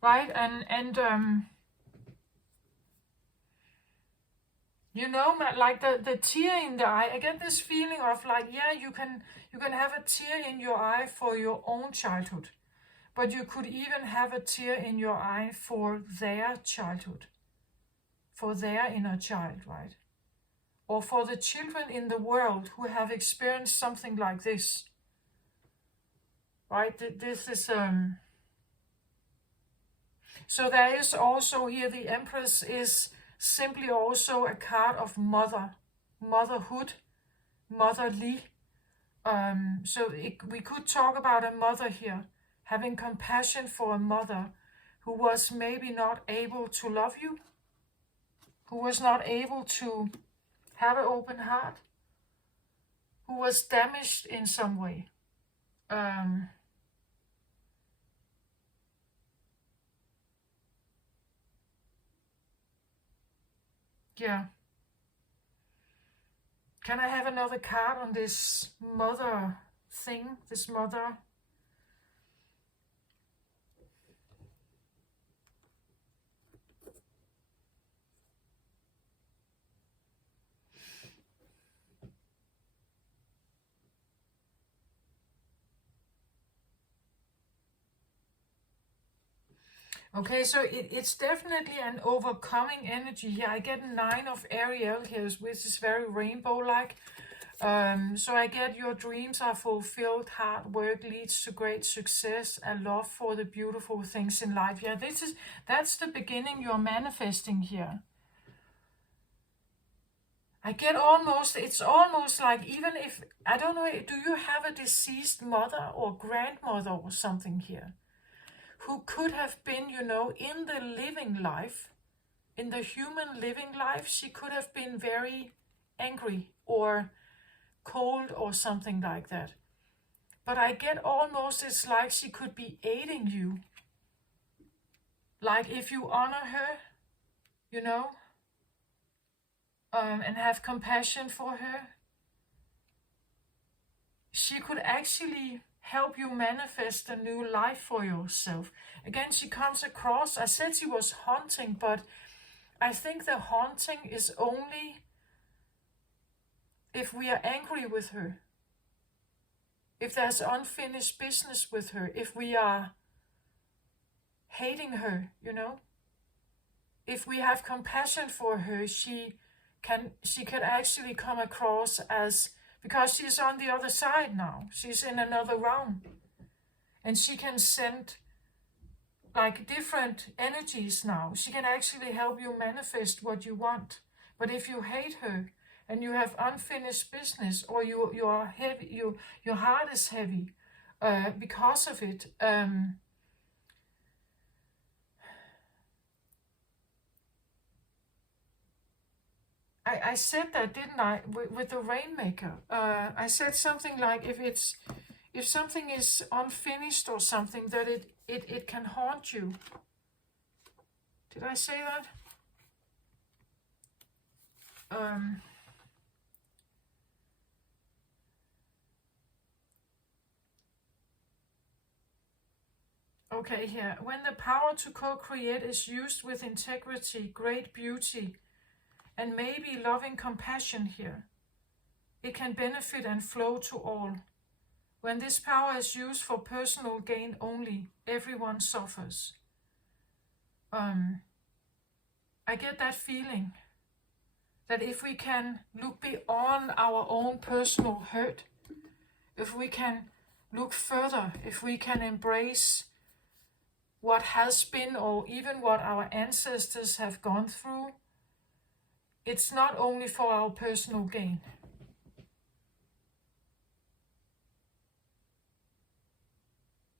Right? And like the tear in the eye, I get this feeling of you can have a tear in your eye for your own childhood, but you could even have a tear in your eye for their childhood, for their inner child, right? Or for the children in the world who have experienced something like this, right? This is so there is also here, the Empress is simply also a card of motherhood, motherly. So we could talk about a mother here, having compassion for a mother who was maybe not able to love you, who was not able to have an open heart, who was damaged in some way. Yeah. Can I have another card on this mother thing, this mother? Okay, so it's definitely an overcoming energy here. I get 9 of Ariel here, which is very rainbow-like. So I get your dreams are fulfilled, hard work leads to great success, a love for the beautiful things in life. Yeah, that's the beginning you're manifesting here. I get it's almost like, even if, I don't know, do you have a deceased mother or grandmother or something here? Who could have been, in the living life, in the human living life, she could have been very angry or cold or something like that. But I get almost, it's like she could be aiding you. like if you honor her, you know, and have compassion for her, she could actually help you manifest a new life for yourself. Again, she comes across, I said she was haunting, but I think the haunting is only if we are angry with her, if there's unfinished business with her, if we are hating her, you know. If we have compassion for her, she can actually come across as, because she's on the other side now, she's in another realm, and she can send like different energies now. She can actually help you manifest what you want. But if you hate her and you have unfinished business, or you are heavy, your heart is heavy because of it, I said that, didn't I, with the Rainmaker? I said something like, if something is unfinished or something, that it can haunt you. Did I say that? Okay, here. When the power to co-create is used with integrity, great beauty, and maybe loving compassion here, it can benefit and flow to all. When this power is used for personal gain only, everyone suffers. I get that feeling that if we can look beyond our own personal hurt, if we can look further, if we can embrace what has been, or even what our ancestors have gone through, it's not only for our personal gain.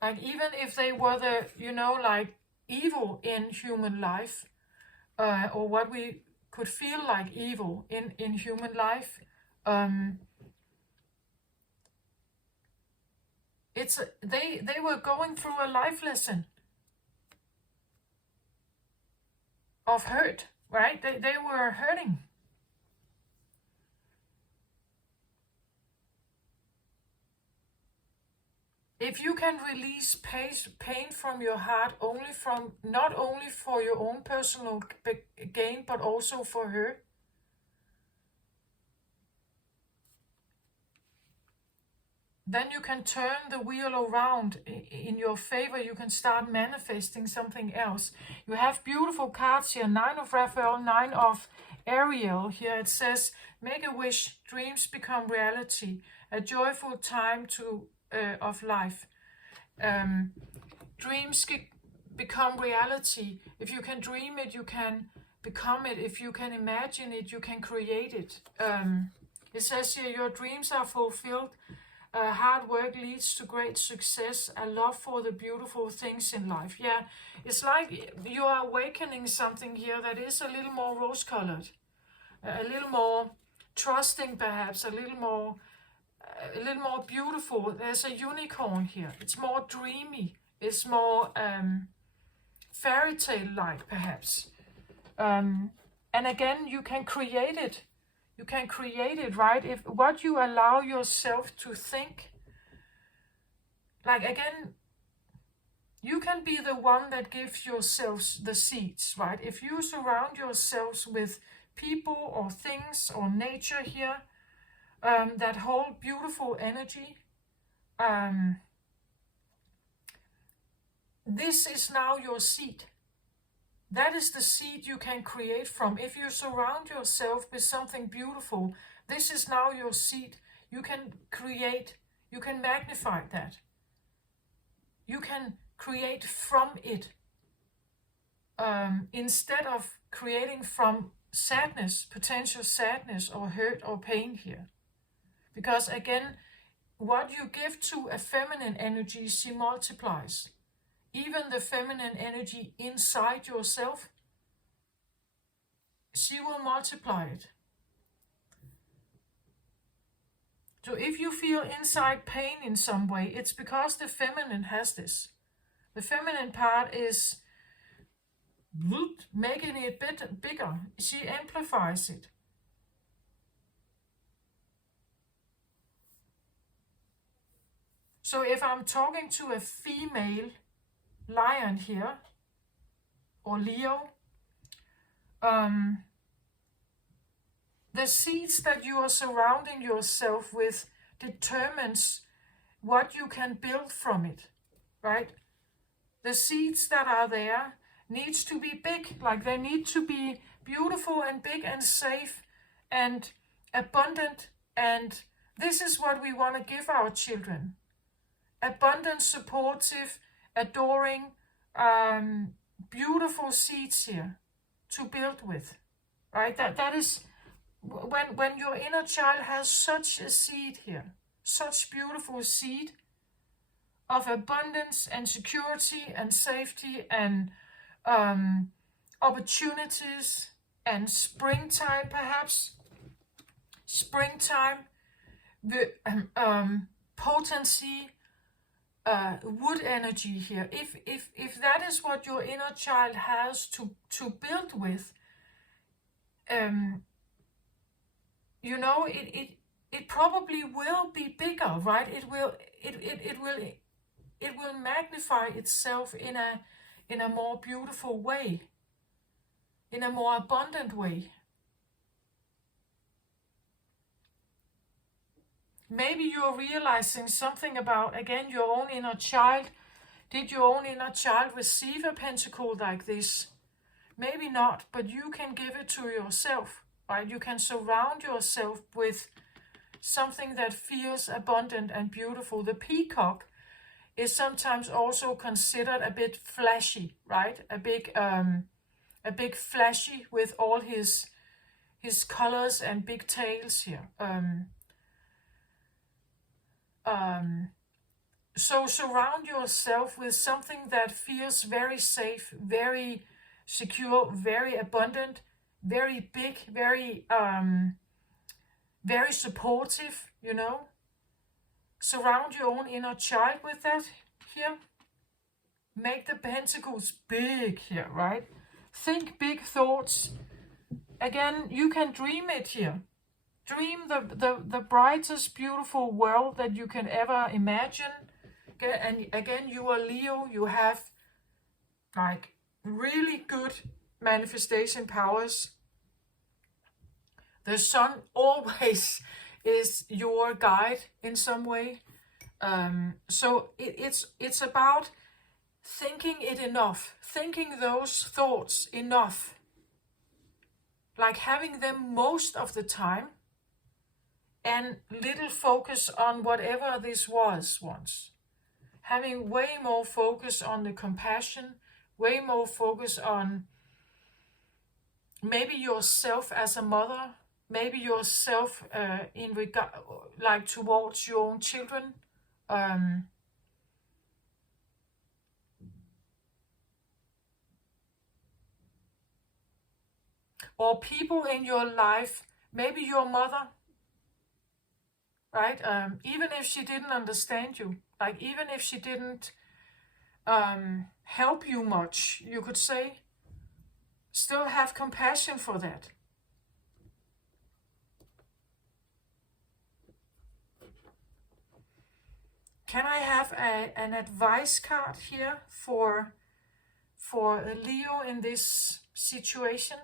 Like, even if they were the, you know, like evil in human life, or what we could feel like evil in human life, they were going through a life lesson of hurt, right? They were hurting. If you can release pain from your heart, not only for your own personal gain, but also for her, then you can turn the wheel around in your favor. You can start manifesting something else. You have beautiful cards here. 9 of Raphael, 9 of Ariel. Here it says, make a wish, dreams become reality. A joyful time of life. Dreams become reality. If you can dream it, you can become it. If you can imagine it, you can create it. It says here, your dreams are fulfilled. Hard work leads to great success. A love for the beautiful things in life. Yeah, it's like you are awakening something here that is a little more rose-colored, a little more trusting, perhaps a little more beautiful. There's a unicorn here. It's more dreamy. It's more fairy tale-like, perhaps. And again, you can create it. You can create it, right? If what you allow yourself to think, like, again, you can be the one that gives yourselves the seeds, right? If you surround yourselves with people or things or nature here that hold beautiful energy, this is now your seed. That is the seed you can create from. If you surround yourself with something beautiful, this is now your seed. You can create, you can magnify that. You can create from it. Instead of creating from sadness, potential sadness or hurt or pain here. Because again, what you give to a feminine energy, she multiplies. Even the feminine energy inside yourself, she will multiply it. So if you feel inside pain in some way, it's because the feminine has this. The feminine part is making it a bit bigger. She amplifies it. So if I'm talking to a female lion here, or Leo, the seeds that you are surrounding yourself with determines what you can build from it, right? The seeds that are there needs to be big, like they need to be beautiful and big and safe and abundant. And this is what we want to give our children. Abundant, supportive, adoring, beautiful seeds here to build with, right? That is when your inner child has such a seed here, such beautiful seed of abundance and security and safety and opportunities and springtime, perhaps springtime, the potency, wood energy here. If that is what your inner child has to build with, you know, it probably will be bigger, right? It will magnify itself in a more beautiful way, in a more abundant way. Maybe you're realizing something about, again, your own inner child. Did your own inner child receive a pentacle like this? Maybe not, but you can give it to yourself, right? You can surround yourself with something that feels abundant and beautiful. The peacock is sometimes also considered a bit flashy, right? A big flashy with all his colors and big tails here. So surround yourself with something that feels very safe, very secure, very abundant, very big, very supportive, you know. Surround your own inner child with that here. Make the pentacles big here, right? Think big thoughts. Again, you can dream it here. Dream the brightest, beautiful world that you can ever imagine. And again, you are Leo. You have like really good manifestation powers. The sun always is your guide in some way. So it's about thinking it enough, thinking those thoughts enough, like having them most of the time, and little focus on whatever this was once. Having way more focus on the compassion, way more focus on maybe yourself as a mother, maybe yourself in regard, like towards your own children. Or people in your life, maybe your mother, right? Even if she didn't understand you, like even if she didn't help you much, you could say, still have compassion for that. Can I have an advice card here for Leo in this situation?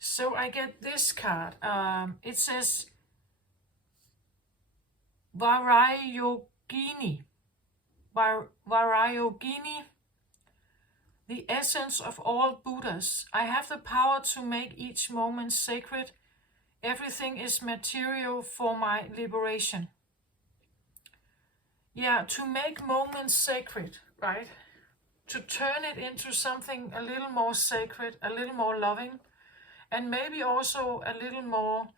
So I get this card. It says Varayogini. Varayogini, the essence of all Buddhas. I have the power to make each moment sacred. Everything is material for my liberation. Yeah, to make moments sacred, right? To turn it into something a little more sacred, a little more loving, and maybe also a little more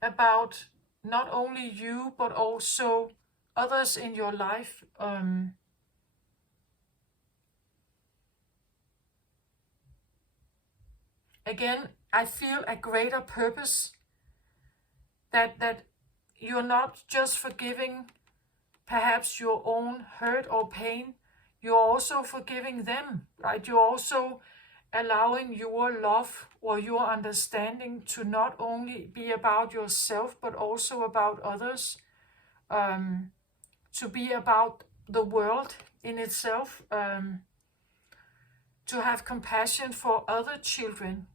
about not only you, but also others in your life. Again, I feel a greater purpose, that you're not just forgiving perhaps your own hurt or pain, you're also forgiving them, right? You're also allowing your love or your understanding to not only be about yourself, but also about others, to be about the world in itself, to have compassion for other children,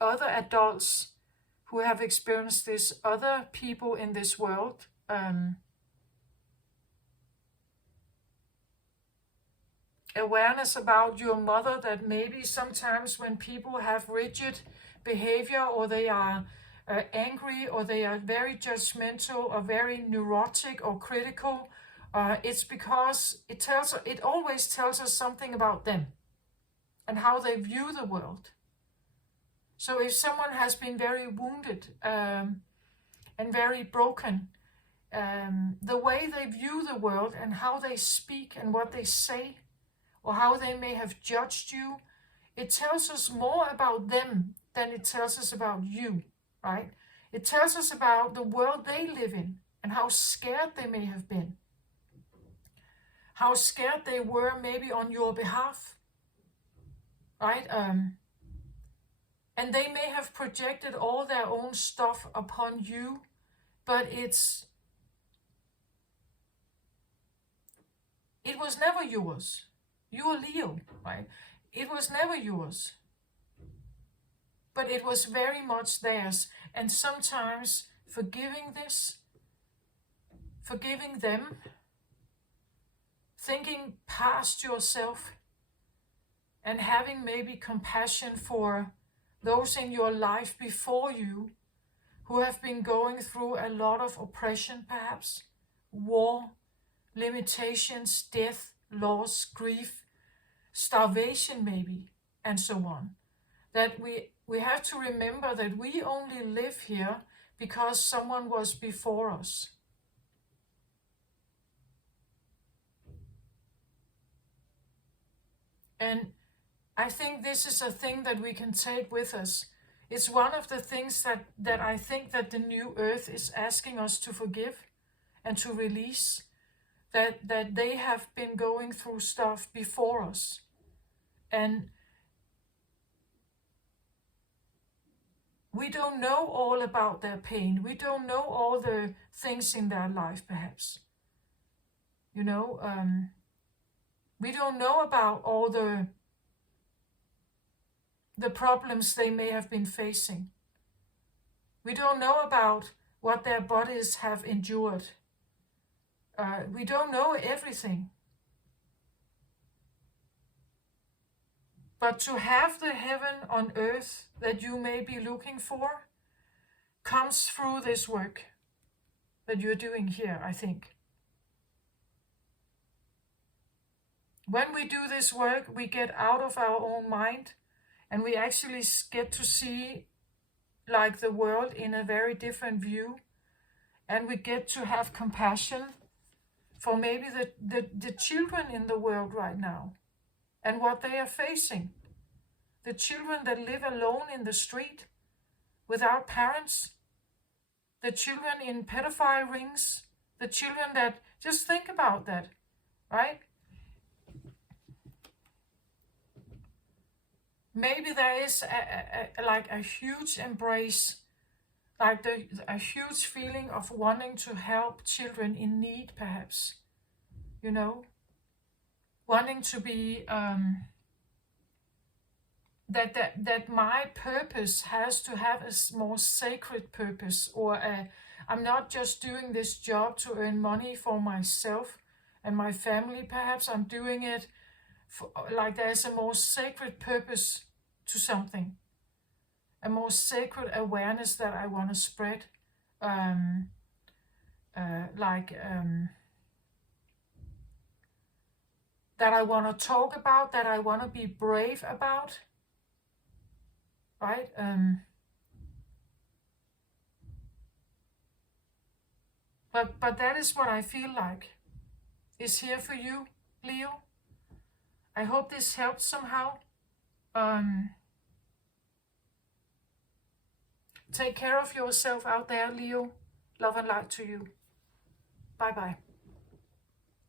other adults who have experienced this, other people in this world. Awareness about your mother, that maybe sometimes when people have rigid behavior, or they are angry, or they are very judgmental or very neurotic or critical, it's because it always tells us something about them and how they view the world. So if someone has been very wounded and very broken, the way they view the world and how they speak and what they say, or how they may have judged you, it tells us more about them than it tells us about you, right? It tells us about the world they live in and how scared they may have been. How scared they were maybe on your behalf, right? And they may have projected all their own stuff upon you, but it was never yours. You're Leo, right? It was never yours. But it was very much theirs. And sometimes forgiving this, forgiving them, thinking past yourself, and having maybe compassion for those in your life before you who have been going through a lot of oppression, perhaps, war, limitations, death, loss, grief, starvation maybe, and so on. That we have to remember that we only live here because someone was before us. And I think this is a thing that we can take with us. It's one of the things that I think that the new earth is asking us to forgive and to release, that they have been going through stuff before us. And we don't know all about their pain. We don't know all the things in their life, perhaps. You know, we don't know about all the problems they may have been facing. We don't know about what their bodies have endured. We don't know everything. But to have the heaven on earth that you may be looking for comes through this work that you're doing here, I think. When we do this work, we get out of our own mind, and we actually get to see like the world in a very different view, and we get to have compassion for maybe the children in the world right now and what they are facing. The children that live alone in the street without parents, the children in pedophile rings, the children that, just think about that, right? Maybe there is a huge embrace, like a huge feeling of wanting to help children in need, perhaps, you know, wanting to be, that my purpose has to have a more sacred purpose, or I'm not just doing this job to earn money for myself and my family, perhaps I'm doing it for, like there's a more sacred purpose to something, a more sacred awareness that I want to spread, that I want to talk about, that I want to be brave about, right? But that is what I feel like is here for you, Leo. I hope this helped somehow. Take care of yourself out there, Leo. Love and light to you. Bye-bye.